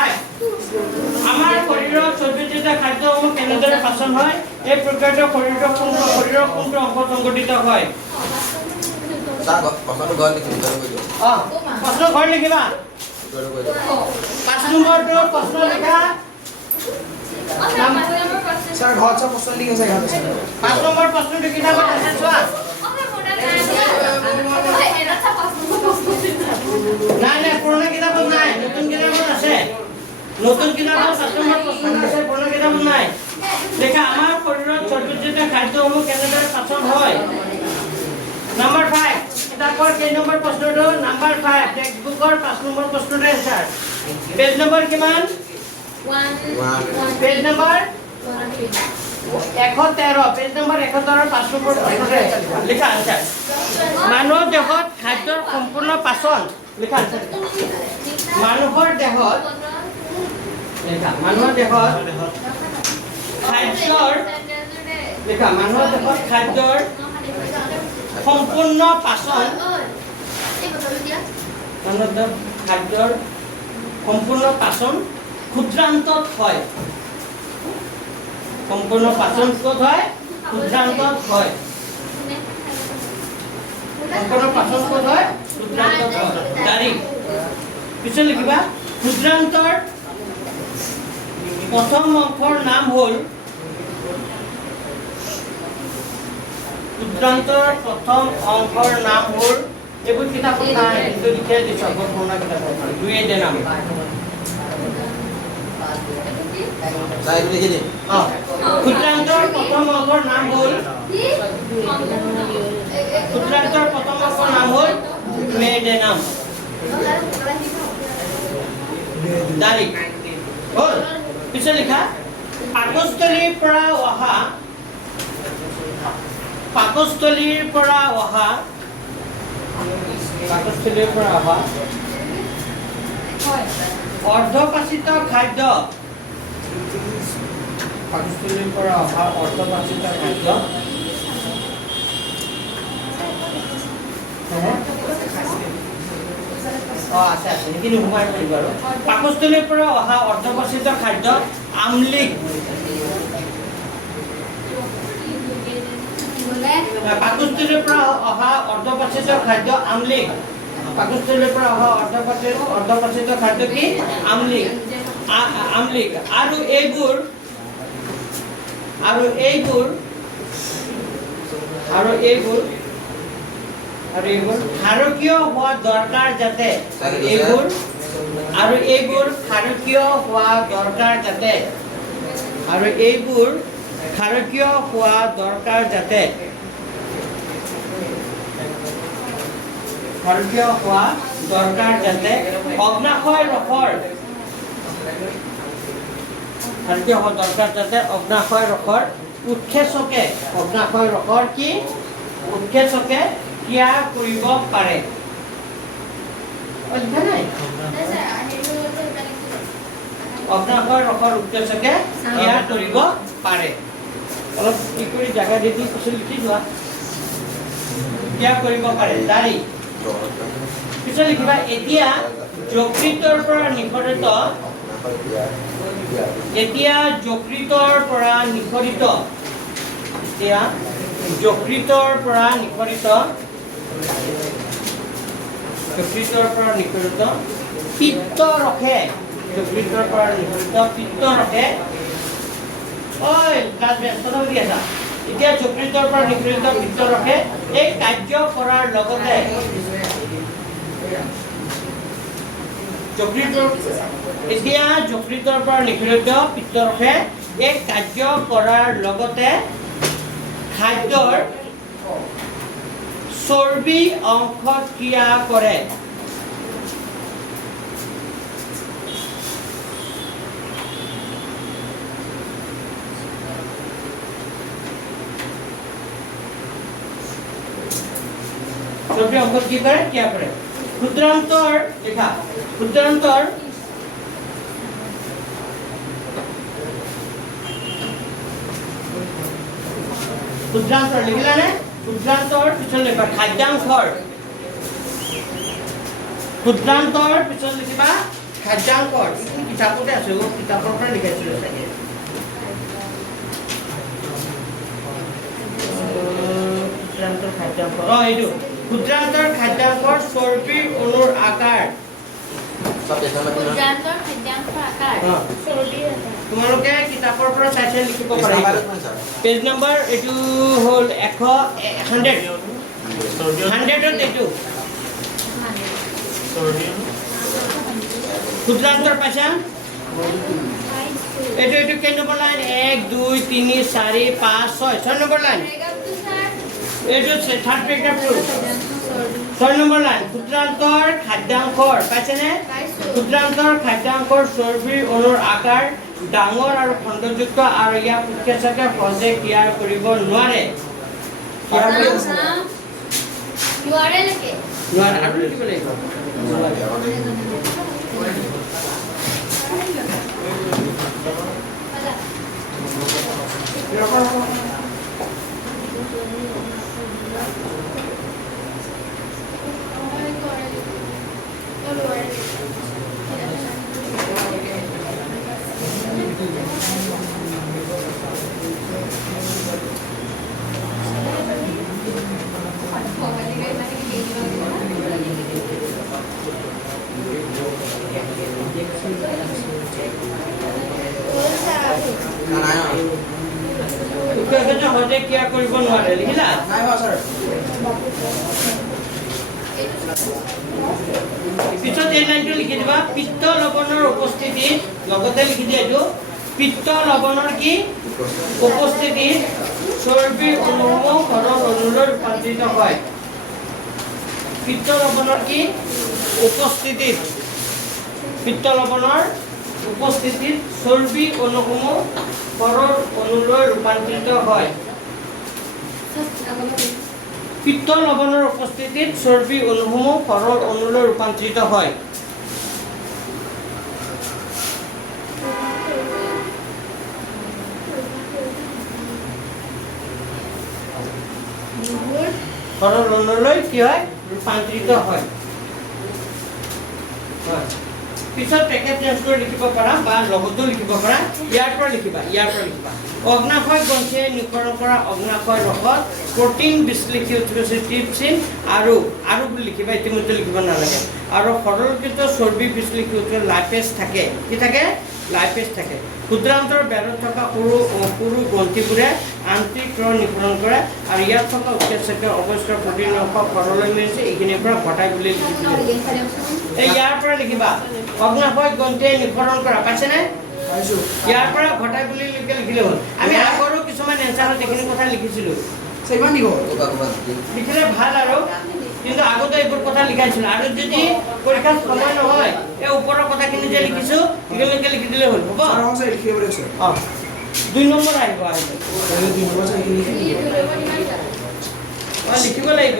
আমাৰ শৰীৰৰ চৰ্বিজাত খাদ্যসমূহ কেনেদৰে পাচন হয় এই প্ৰক্ৰিয়াত শৰীৰৰ কোনটো অংশ সংগঠিত হয় Sa, pasal tu gol ni kita begitu. প্ৰশ্ন ঘৰ লিখিবা Gol begitu. 5 নম্বৰটো প্ৰশ্ন লিখা স্যাৰ ঘৰ সব প্ৰশ্ন লিখেছে ঘৰ 5 নম্বৰ প্ৰশ্নটো কিতাপত আছে চোৱা নাই নাই পুৰণা কিতাপত নাই নতুন কিতাপত আছে নতুন কিতাপত 5 নম্বৰ প্ৰশ্ন আছে পুৰণা কিতাপত নাই দেখা আমাৰ শৰীৰত চৰ্বিজাত খাদ্যসমূহ কেনেদৰে পাচন হয় নম্বৰ 5 কিতাপৰ কেই নম্বৰ প্ৰশ্নটো নম্বৰ 5 টেক্সট বুকৰ 5 নম্বৰ প্ৰশ্নটো এনসাৰ পেজ নম্বৰ কিমান page number 113 page number 113 5 number প্ৰশ্নটো লিখা আছে মানুহৰ দেহত খাদ্যৰ সম্পূৰ্ণ পাচন লিখা আছে মানুহৰ দেহত লিখা মানুহৰ দেহত খাদ্যৰ লিখা মানুহৰ দেহত খাদ্যৰ সম্পূৰ্ণ পাচন খাদ্যৰ সম্পূৰ্ণ পাচন ক্ষুদ্ৰান্তত হয় সম্পূৰ্ণ পাচন ক'ত হয় ক্ষুদ্ৰান্তত হয় সম্পূৰ্ণ পাচন ক'ত হয় ক্ষুদ্ৰান্তত হয় তাৰিখ পিছত লিখিবা ক্ষুদ্ৰান্তৰ প্ৰথম অংশৰ নাম হ'ল ক্ষুদ্ৰান্তৰ প্ৰথম অংশৰ নাম হ'ল এইবোৰ কিতাপত নাই কিন্তু লিখে দিছো পুৰণা কিতাপত ডুয়েডেনাম Saya ini gini. ক্ষুদ্ৰান্তৰ প্ৰথম অংশৰ নাম হ'ল ক্ষুদ্ৰান্তৰ প্ৰথম অংশৰ নাম হ'ল ডুয়েডেনাম তাৰিখ হ'ল পিছত লিখা পাকস্থলীৰ পৰা অহা অৰ্ধপাচিত খাদ্য পাকস্থলীৰ পৰা অহা অৰ্ধপাচিত খাদ্য আছে সেইখিনি সোমাই পৰিব আৰু পাকস্থলীৰ পৰা অহা অৰ্ধপাচিত খাদ্য আমলিক পাকস্থলীৰ পৰা অহা অৰ্ধপাচিত খাদ্য আমলিক পাকস্থলীৰ পৰা অহা অৰ্ধপাচিত খাদ্য কি আমলিক আৰু এইবোৰ ক্ষাৰকীয় হোৱা দৰকাৰ যাতে এইবোৰ ক্ষাৰকীয় হোৱা দৰকাৰ যাতে অগ্নাশয় ৰসৰ উৎক্ষেপকে ক্ৰিয়া কৰিব পাৰে অগ্নাশয় ৰসৰ উৎক্ষেপকে ক্ৰিয়া কৰিব পাৰে অলপ কি কৰি জাগা দি কিছু লিখি যোৱা ক্ৰিয়া কৰিব পাৰে তাৰিখ পিছত লিখিবা এতিয়া যকৃতৰ পৰা নিঃসৰিত পিত্ত ৰসে এতিয়া যকৃতৰ পৰা নিঃসৰিত পিত্ত ৰসে এই কাৰ্য কৰাৰ লগতে এতিয়া যকৃতৰ পৰা নিঃসৃত পিত্তৰসে এই কাৰ্য কৰাৰ লগতে খাদ্যৰ চৰ্বি অংশত ক্ৰিয়া কৰে। চৰ্বি অংশত কি কৰে? ক্ৰিয়া কৰে। ক্ষুদ্ৰান্তৰ লিখা ক্ষুদ্ৰান্তৰ লিখিলানে? ক্ষুদ্ৰান্তৰ পিছত লিখিবা খাদ্যাংশৰ। ক্ষুদ্ৰান্তৰ পিছত লিখিবা খাদ্যাংশৰ। কিতাপতে আছে, কিতাপৰ পৰা লিখাইছিলো চাগে। ক্ষুদ্ৰান্তৰ খাদ্যাংশ এইটো ক্ষুদ্ৰান্তৰ খাদ্যাংশৰ চৰ্বিৰ অণুৰ আকাৰ। তোমালোকে কিতাপৰ পৰা চাই চাই লিখিব পাৰিবা। পেজ নম্বৰ এইটো হ'ল 100ত এইটো ক্ষুদ্ৰান্তৰ পাইছা? এইটো কেই নম্বৰ লাইন? 1 2 3 4 5 6 6 number line. এইটো থাৰ্ড পেৰাগ্ৰাফটো 6 নম্বৰ লাইন। ক্ষুদ্ৰান্তৰ খাদ্যাংশৰ পাইছেনে? ক্ষুদ্ৰান্তৰ খাদ্যাংশৰ চৰ্বিৰ অণুৰ আকাৰ ডাঙৰ আৰু খণ্ডযুক্ত আৰু ইয়াক উৎকেচকে সহজে ক্ৰিয়া কৰিব নোৱাৰে। নোৱাৰে আৰু লিখিব লাগিব। সহজে ক্ৰিয়া কৰিব নোৱাৰে লিখিলা? পিছত এই লাইনটো লিখি দিবা। পিত্ত লৱণৰ উপস্থিতিত লগতে লিখি দিয়া এইটো পিত্ত লৱণৰ কি উপস্থিতিত চৰ্বিৰ অণুসমূহ সৰল অণুলৈ ৰূপান্তৰিত হয়। পিত্ত লৱণৰ কি উপস্থিতিত চৰ্বি অণুসমূহ সৰল অণুলৈ ৰূপান্তৰিত হয়। পিত্ত লৱণৰ উপস্থিতিত চৰ্বি অণুসমূহ সৰল অণুলৈ ৰূপান্তৰিত হয়। সৰল অণুলৈ কি হয়? ৰূপান্তৰিত হয়। পিছত পেকেট চেঞ্জ কৰি লিখিব পাৰা বা লগতো লিখিব পাৰা। ইয়াৰ পৰা লিখিবা অগ্নাশয় গ্ৰন্থিয়ে নিঃসৰণ কৰা অগ্নাশয় ৰসত প্ৰটিন বিশ্লেষী উৎকোচিত ট্ৰিপচিন আৰু বুলি লিখিবা, ইতিমধ্যে লিখিব নালাগে। আৰু সৰলীকৃত চৰ্বি বিশ্লেষী উৎকোচিত লাইপেজ থাকে। কি থাকে? লাইপেজ থাকে। ক্ষুদ্ৰান্তৰ বেৰত থকা সৰু গ্ৰন্থিবোৰে আন্তৰিক ৰস নিঃসৰণ কৰে আৰু ইয়াত থকা উৎকেচকে অৱস্থাৰ প্ৰটিন অংশ সৰলৈ মিলিছে। এইখিনিৰ পৰা ঘটাই বুলি লিখিছিলোঁ। ইয়াৰ পৰা লিখিবা অগ্নাশয় গ্ৰন্থিয়ে নিঃসৰণ কৰা। পাইছেনে? ইয়াৰ পৰা ঘটাই বুলি লিখিলে হ'ল। আমি আগৰো কিছুমান এনচাৰত এইখিনি কথা লিখিছিলোঁ। লিখিলে ভাল আৰু, কিন্তু আগতে এইবোৰ কথা লিখাইছিলোঁ। আৰু যদি পৰীক্ষাত সময় নহয় এই ওপৰৰ কথাখিনি যে লিখিছোঁ এইখিনিলৈকে লিখি দিলে হ'ল। হ'ব? 2 নম্বৰ আহিব। লিখিব লাগিব।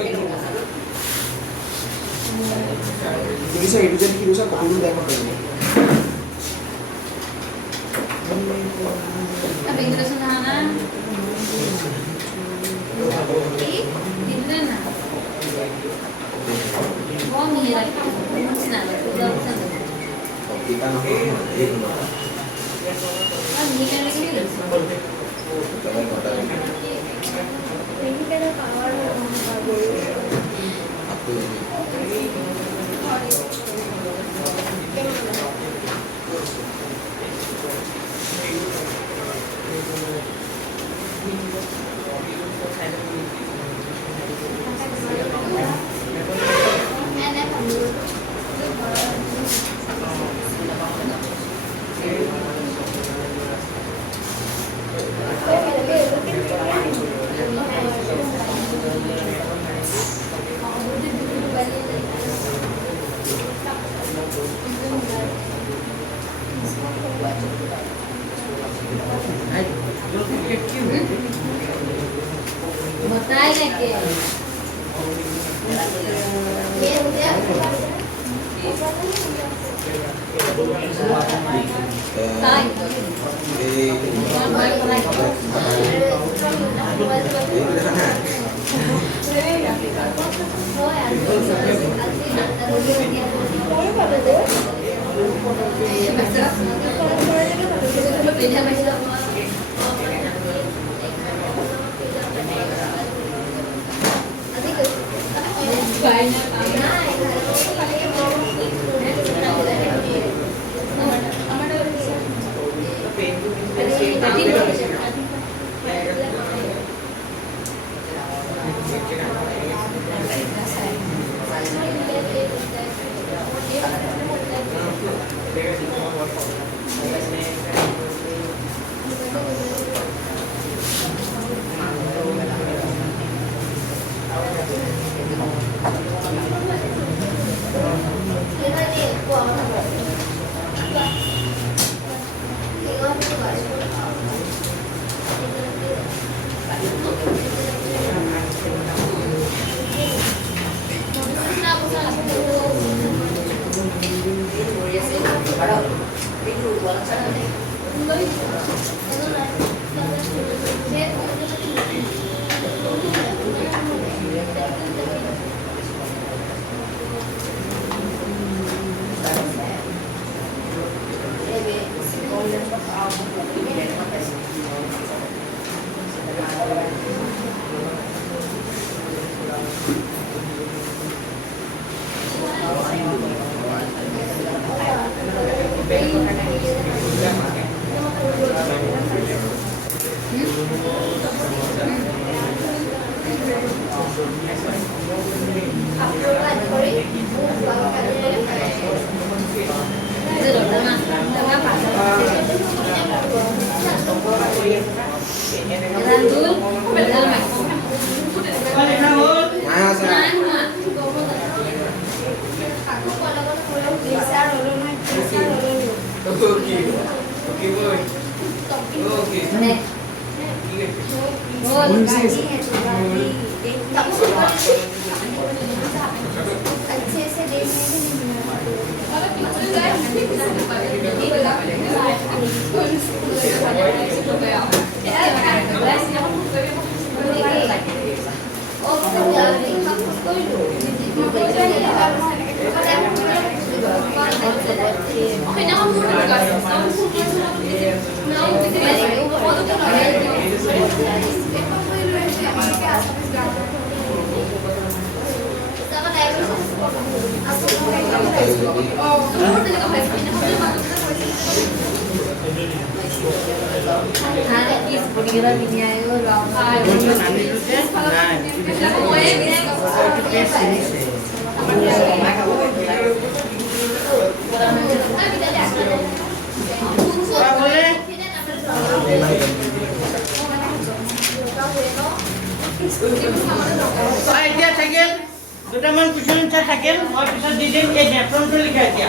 দুটামান কুৱেশ্যন এনচাৰ থাকিল মই পিছত দি দিম এই নেফ্ৰনটো লিখা এতিয়া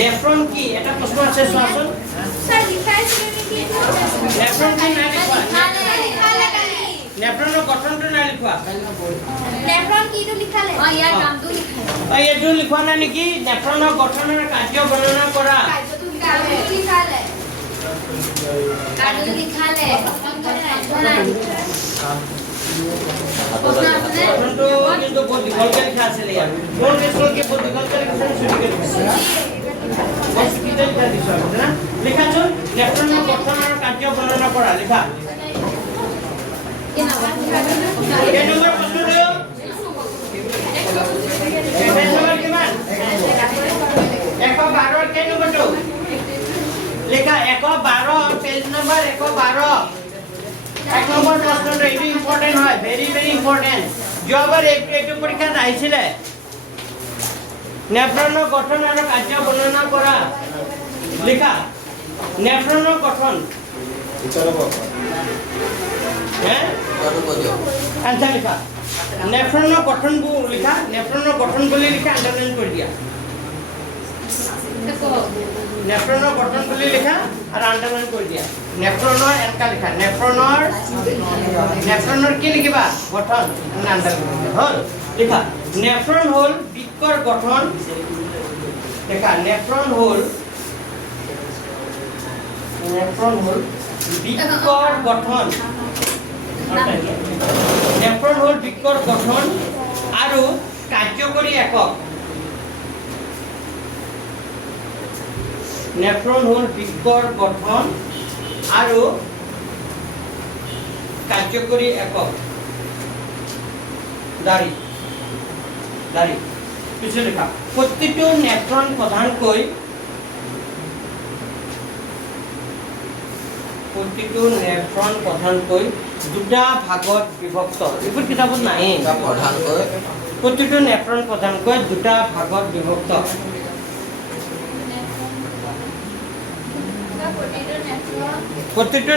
নেফ্ৰন কি এটা প্ৰশ্ন আছে চোৱাচোন নেফ্ৰন কি নাই লিখোৱা নেফ্ৰনৰ গঠনটো নাই লিখোৱা নেফ্ৰন কিটো লিখালে ইয়াৰ নামটো লিখালে এইটো লিখোৱা নাই নেকি নেফ্ৰনৰ গঠনৰ কাৰ্য বৰ্ণনা কৰা কাৰ্যটো লিখালে গঠনটো কিন্তু বহুত দীঘলকে লিখা আছিলে ইয়াত কোন কেছলৈকে বহুত দীঘলকে লিখিছে ছুটিকে লিখিছে বস্তুকেইটা লিখা দিছোঁ আমি না লিখাচোন নেফ্ৰনৰ গঠনৰ কাৰ্য বৰ্ণনা কৰা লিখা কেই নম্বৰ প্ৰশ্নটো পেজ নম্বৰ কিমান 112 কেই নম্বৰটো লিখা 112 পেজ নম্বৰ 112 এক নম্বৰ প্ৰশ্নটো এইটো ইম্পৰ্টেন্ট হয় ভেৰি ভেৰি ইম্পৰ্টেন্ট যোৱাবাৰ এইটো পৰীক্ষাত আহিছিলে নেফ্ৰনৰ গঠন আৰু কাৰ্য বৰ্ণনা কৰা লিখা নেফ্ৰনৰ গঠন আনসাৰ লিখা নেফ্ৰনৰ গঠনবোৰ লিখা নেফ্ৰনৰ গঠন বুলি লিখা আন্ডাৰলাইন কৰি দিয়া নেফ্ৰনৰ গঠন বুলি লিখা আৰু আন্ডাৰলাইন কৰি দিয়া নেফ্ৰনৰ এনেকা লিখা নেফ্ৰনৰ কি লিখিবা গঠন হ'ল লিখা নেফ্ৰন হ'ল বৃক্কৰ গঠন দেখা নেফ্ৰন হ'ল বৃক্কৰ গঠন নেফ্ৰন হ'ল বৃক্কৰ গঠন আৰু কাৰ্যকৰী একক নেফ্ৰন হ'ল বৃক্কৰ গঠন আৰু কাৰ্যকৰী একক দাড়ি পিছত লিখা প্ৰতিটো নেফ্ৰন প্ৰধানকৈ দুটা ভাগত বিভক্ত এইবোৰ কিতাপত নাই প্ৰতিটো নেফ্ৰন প্ৰধানকৈ দুটা ভাগত বিভক্ত প্ৰতিটো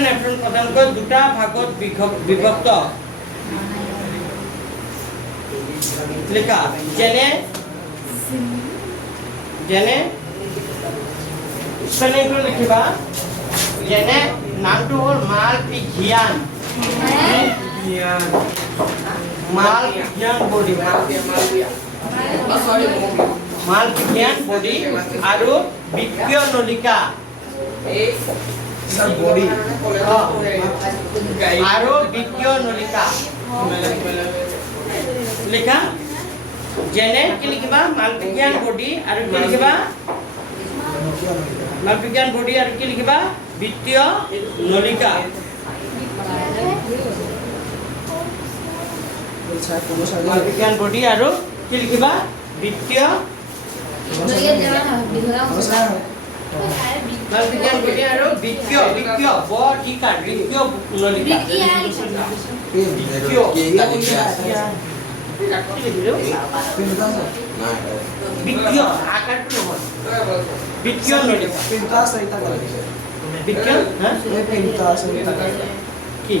নেফ্ৰন প্ৰধানকৈ দুটা ভাগত বিভক্ত লিখা যেনে স্পেলিংটো লিখিবা যেনে নামটো হ'ল মালপিঘিয়ান বডি মালপিঘিয়ান বডি আৰু বৃক্কীয় নলিকা আৰু বৃক্কীয় নলিকা লিখা যেনে কি লিখিবা মালপিঘিয়ান বডি আৰু কি লিখিবা বৃত্তীয় নলিকা মালপিঘিয়ান বডি আৰু কি লিখিবা বৃত্তীয় মালপিঘিয়ান বডি আৰু বৃক্কীয় নলিকা বৃক্কীয় আকাৰটো নহয় বৃক্কীয় নলিকা কি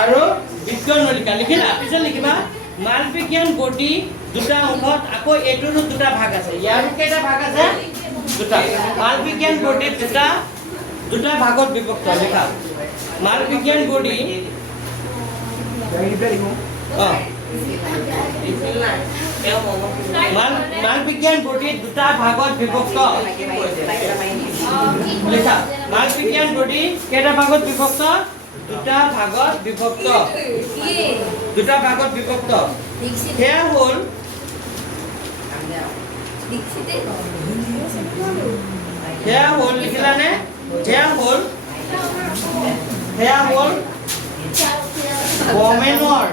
আৰু বৃক্কীয় নলিকা লিখিলা পিছত লিখিবা মালপিঘিয়ান বডি দুটা অংশত আকৌ এইটোৰো দুটা ভাগ আছে ইয়াৰো কেইটা ভাগ আছে দুটা মালপিঘিয়ান বডি দুটা ভাগত বিভক্ত লিখা মালপিঘিয়ান বডি মালপিঘিয়ান বডি দুটা ভাগত বিভক্ত লিখা মালপিঘিয়ান বডি কেইটা ভাগত বিভক্ত দুটা ভাগত বিভক্ত সেয়া হ'ল লিখিলানে সেয়া হ'ল বমেনৰ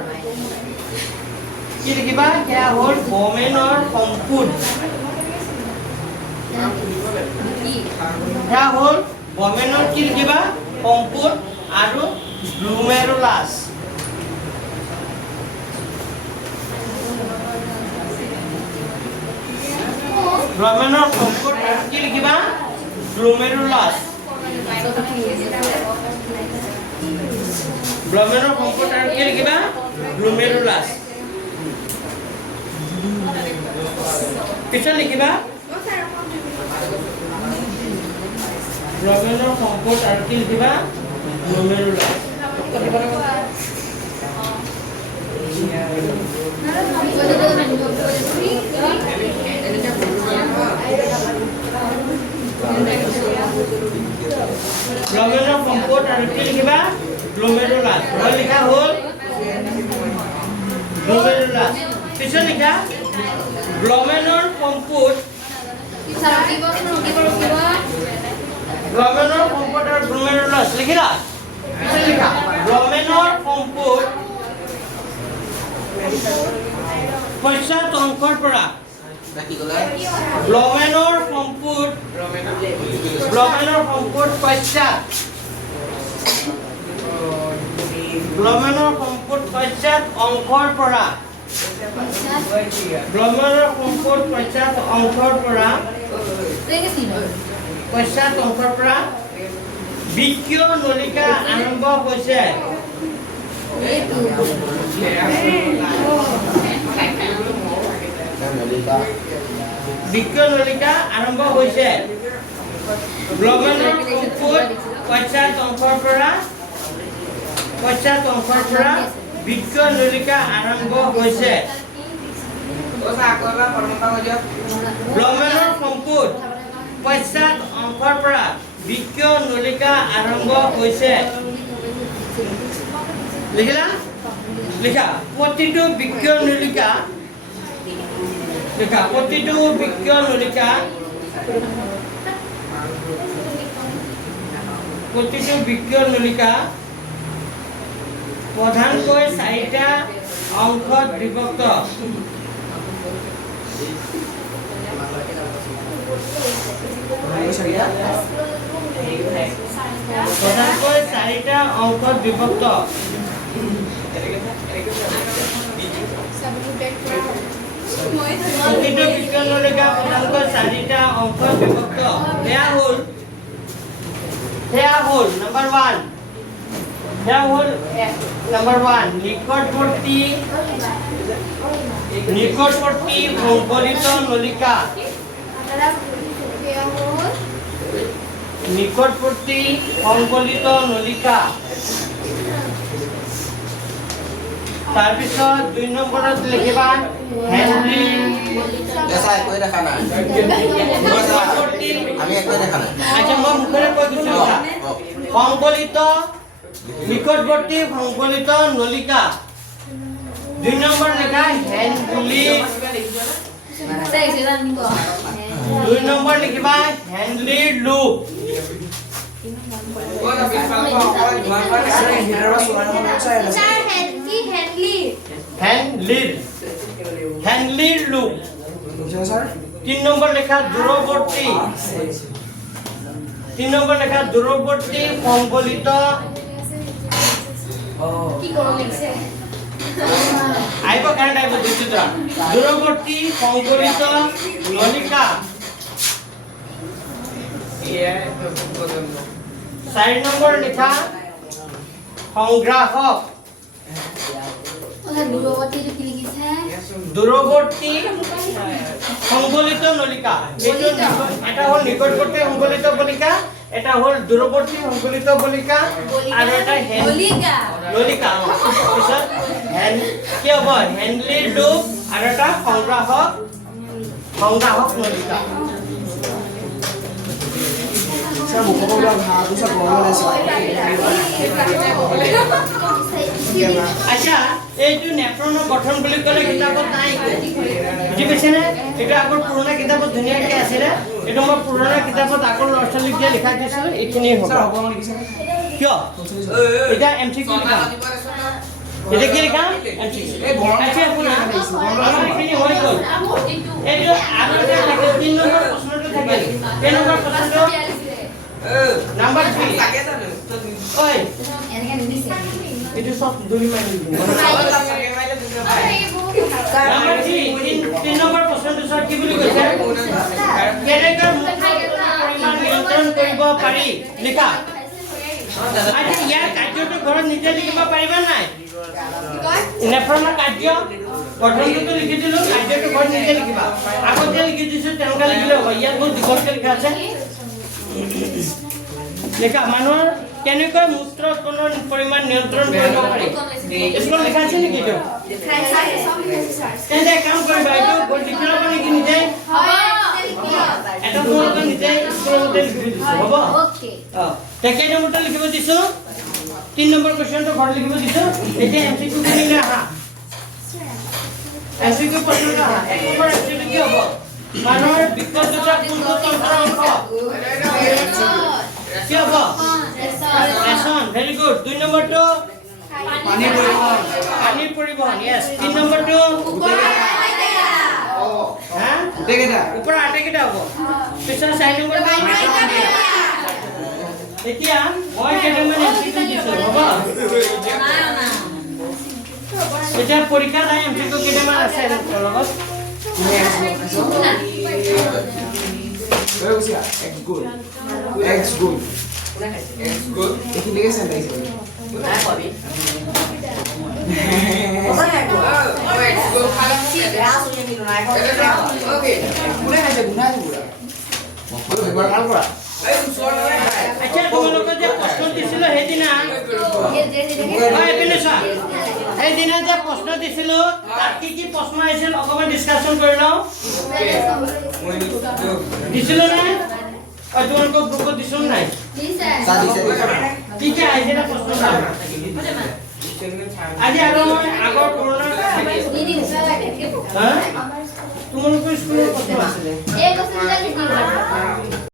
কি লিখিবা সেয়া হ'ল বমেনৰ সম্পদ সেয়া হ'ল বমেনৰ কি লিখিবা সম্পদ আৰু গ্লোমেৰুলাছ বমেনৰ সম্পদ আৰু কি লিখিবা গ্লোমেৰুলাছ ব্লমেনৰ সম্পদ আৰু কি লিখিবা গ্লোমেৰুলাছ পিছত লিখিবা ব্লমেনৰ সম্পদ আৰু কি লিখিবা গ্লোমেৰুলাছ ব্লমেনৰ সম্পদ আৰু কি লিখিবা গ্লোমেৰুলাছ লিখা হ'ল গ্লোমেৰুলাছ পিছত লিখা ব্লমেনৰ সম্পদ আৰু গ্লোমেৰুলাছ লিখিলা পিছত লিখা ব্লমেনৰ সম্পদ পশ্চাৎ অংশৰ পৰা ব্লমেনৰ সম্পদ পশ্চাৎ ব্লমেনৰ সম্পদ পশ্চাৎ অংশৰ পৰা বৃক্কীয় নলিকা আৰম্ভ হৈছে বৃক্ক নলিকা আৰম্ভ হৈছে গ্লমেনৰ ফুট পশ্চাৎ অংশৰ পৰা বৃক্ক নলিকা আৰম্ভ হৈছে গ্লমেনৰ সম্পুট পশ্চাৎ অংশৰ পৰা বৃক্ক নলিকা আৰম্ভ হৈছে লিখা প্ৰতিটো বৃক্ক নলিকা প্ৰধানকৈ 4টা অংশত বিভক্ত প্ৰতিটো বৃক্ক নলিকা প্ৰধানকৈ 4টা অংশত বিভক্ত সেয়া হ'ল নাম্বাৰ 1 নিকটৱৰ্তী সংকলিত নলিকা তাৰপিছত 2 নম্বৰত লিখিবা হেনৰি ऐसा कोई रखा ना আমি একই দেখা না আচ্ছা মই মুখেৰে কৈ দিছো সংকলিত নিকটৱৰ্তী সংকলিত নলিকা 2 নম্বৰ লেখা হেনলি 2 নম্বৰ লিখিবা Henle loop Henle loop 3 number লেখা দূৰৱৰ্তী সংকলিত আহিব কাৰেণ্ট আহিব দুটা দূৰৱৰ্তী সংকলিত নলিকা 4 নম্বৰ লেখা সংগ্ৰাহক দূৰৱৰ্তী সংকলিত নলিকা এটা হ'ল নিকটৱৰ্তী সংকলিত নলিকা এটা হ'ল দূৰৱৰ্তী সংকলিত নলিকা আৰু এটা নলিকা পিছত কি হ'ব হেনলি লুপ আৰু এটা সংগ্ৰাহক নলিকা আচ্ছা এইটো নেফ্ৰনৰ গঠন বুলি ক'লে কিতাপত নাই বুজি পাইছেনে এইটো আগৰ পুৰণা কিতাপত ধুনীয়াকৈ আছিলে এইটো মই পুৰণা কিতাপত আগৰ ল'ৰা ছোৱালীক দিয়া লিখা দিছিলোঁ এইখিনি হ'ব কিয় এতিয়া MCQ লিখাম এটা কি লিখাম MCQ আচ্ছা আপোনাৰ এইখিনি হৈ গ'ল এইটো আৰু এটা থাকে 3 নম্বৰ প্ৰশ্নটো থাকে এই নম্বৰ প্ৰশ্নটো নাম্বাৰ 3 ঐ itu sok dulu main dulu. Nomor 3 nomor প্ৰশ্ন দুটা কি বুলি কৈছে কেনেকৈ পৰিমাণ নিয়ন্ত্ৰণ কৰিব পাৰি লিখা আচ্ছা ইয়াৰ কাৰ্যটো ঘৰত নিজে লিখিব পাৰিবা নাই নেফ্ৰনৰ কাৰ্য গঠনটো লিখি দিলো কাৰ্যটো ঘৰত নিজে লিখিবা আগতে লিখি দিছো তেনেকা লিখিলে হ'ব ইয়াত বহুত দীঘলকৈ লিখা আছে লিখা মানুহৰ কেনেকৈ মূত্ৰ উৎপন্নৰ পৰিমাণ নিয়ন্ত্ৰণ কৰিব পাৰি স্কুল লিখা আছে নেকি এইটো তেন্তে কাম কৰিবা এইটো লিখি ল'ব নেকি নিজে এটা তোমালোকে নিজে স্কুলতে লিখি দিছো হ'ব কেই নম্বৰটো লিখিব দিছো 3 নম্বৰ কুৱেশ্যনটো ঘৰত লিখিব দিছো এতিয়া MCQ কৰিলে আহা MCQ প্ৰশ্নটো আহা 1 নম্বৰ MCQ কি হ'ব মানুহৰ বিকট দুটা কোনটো তন্ত্ৰৰ অংশ কি হ'ব ৰেচন ভেৰি গুড 2 নম্বৰটো পানী পৰিবহন yes 3 নম্বৰটো হ্যাঁ দেখেটা উপৰ আটে কিটা হ'ব পিছৰ 4 নম্বৰটো এতিয়া মই কেইটামান MCQ দিছো হ'ব এতিয়া পৰীক্ষা নাই MCQ কেইটামান আছে লগত Eggs good. Ini dia santai sih. আচ্ছা তোমালোকে যে প্ৰশ্ন দিছিল সেইদিনা সেইদিনা যে প্ৰশ্ন দিছিলো তাত কি প্ৰশ্ন আহিছিল অকমান ডিছকাশ্যন কৰি লওঁ দিছিলো নাই তোমালোকক গ্ৰুপত দিছো নাই কি আহিছিলে প্ৰশ্ন আজি আৰু মই আগৰ পুৰণা তোমালোকৰ স্কুলৰ প্ৰশ্ন আছিলে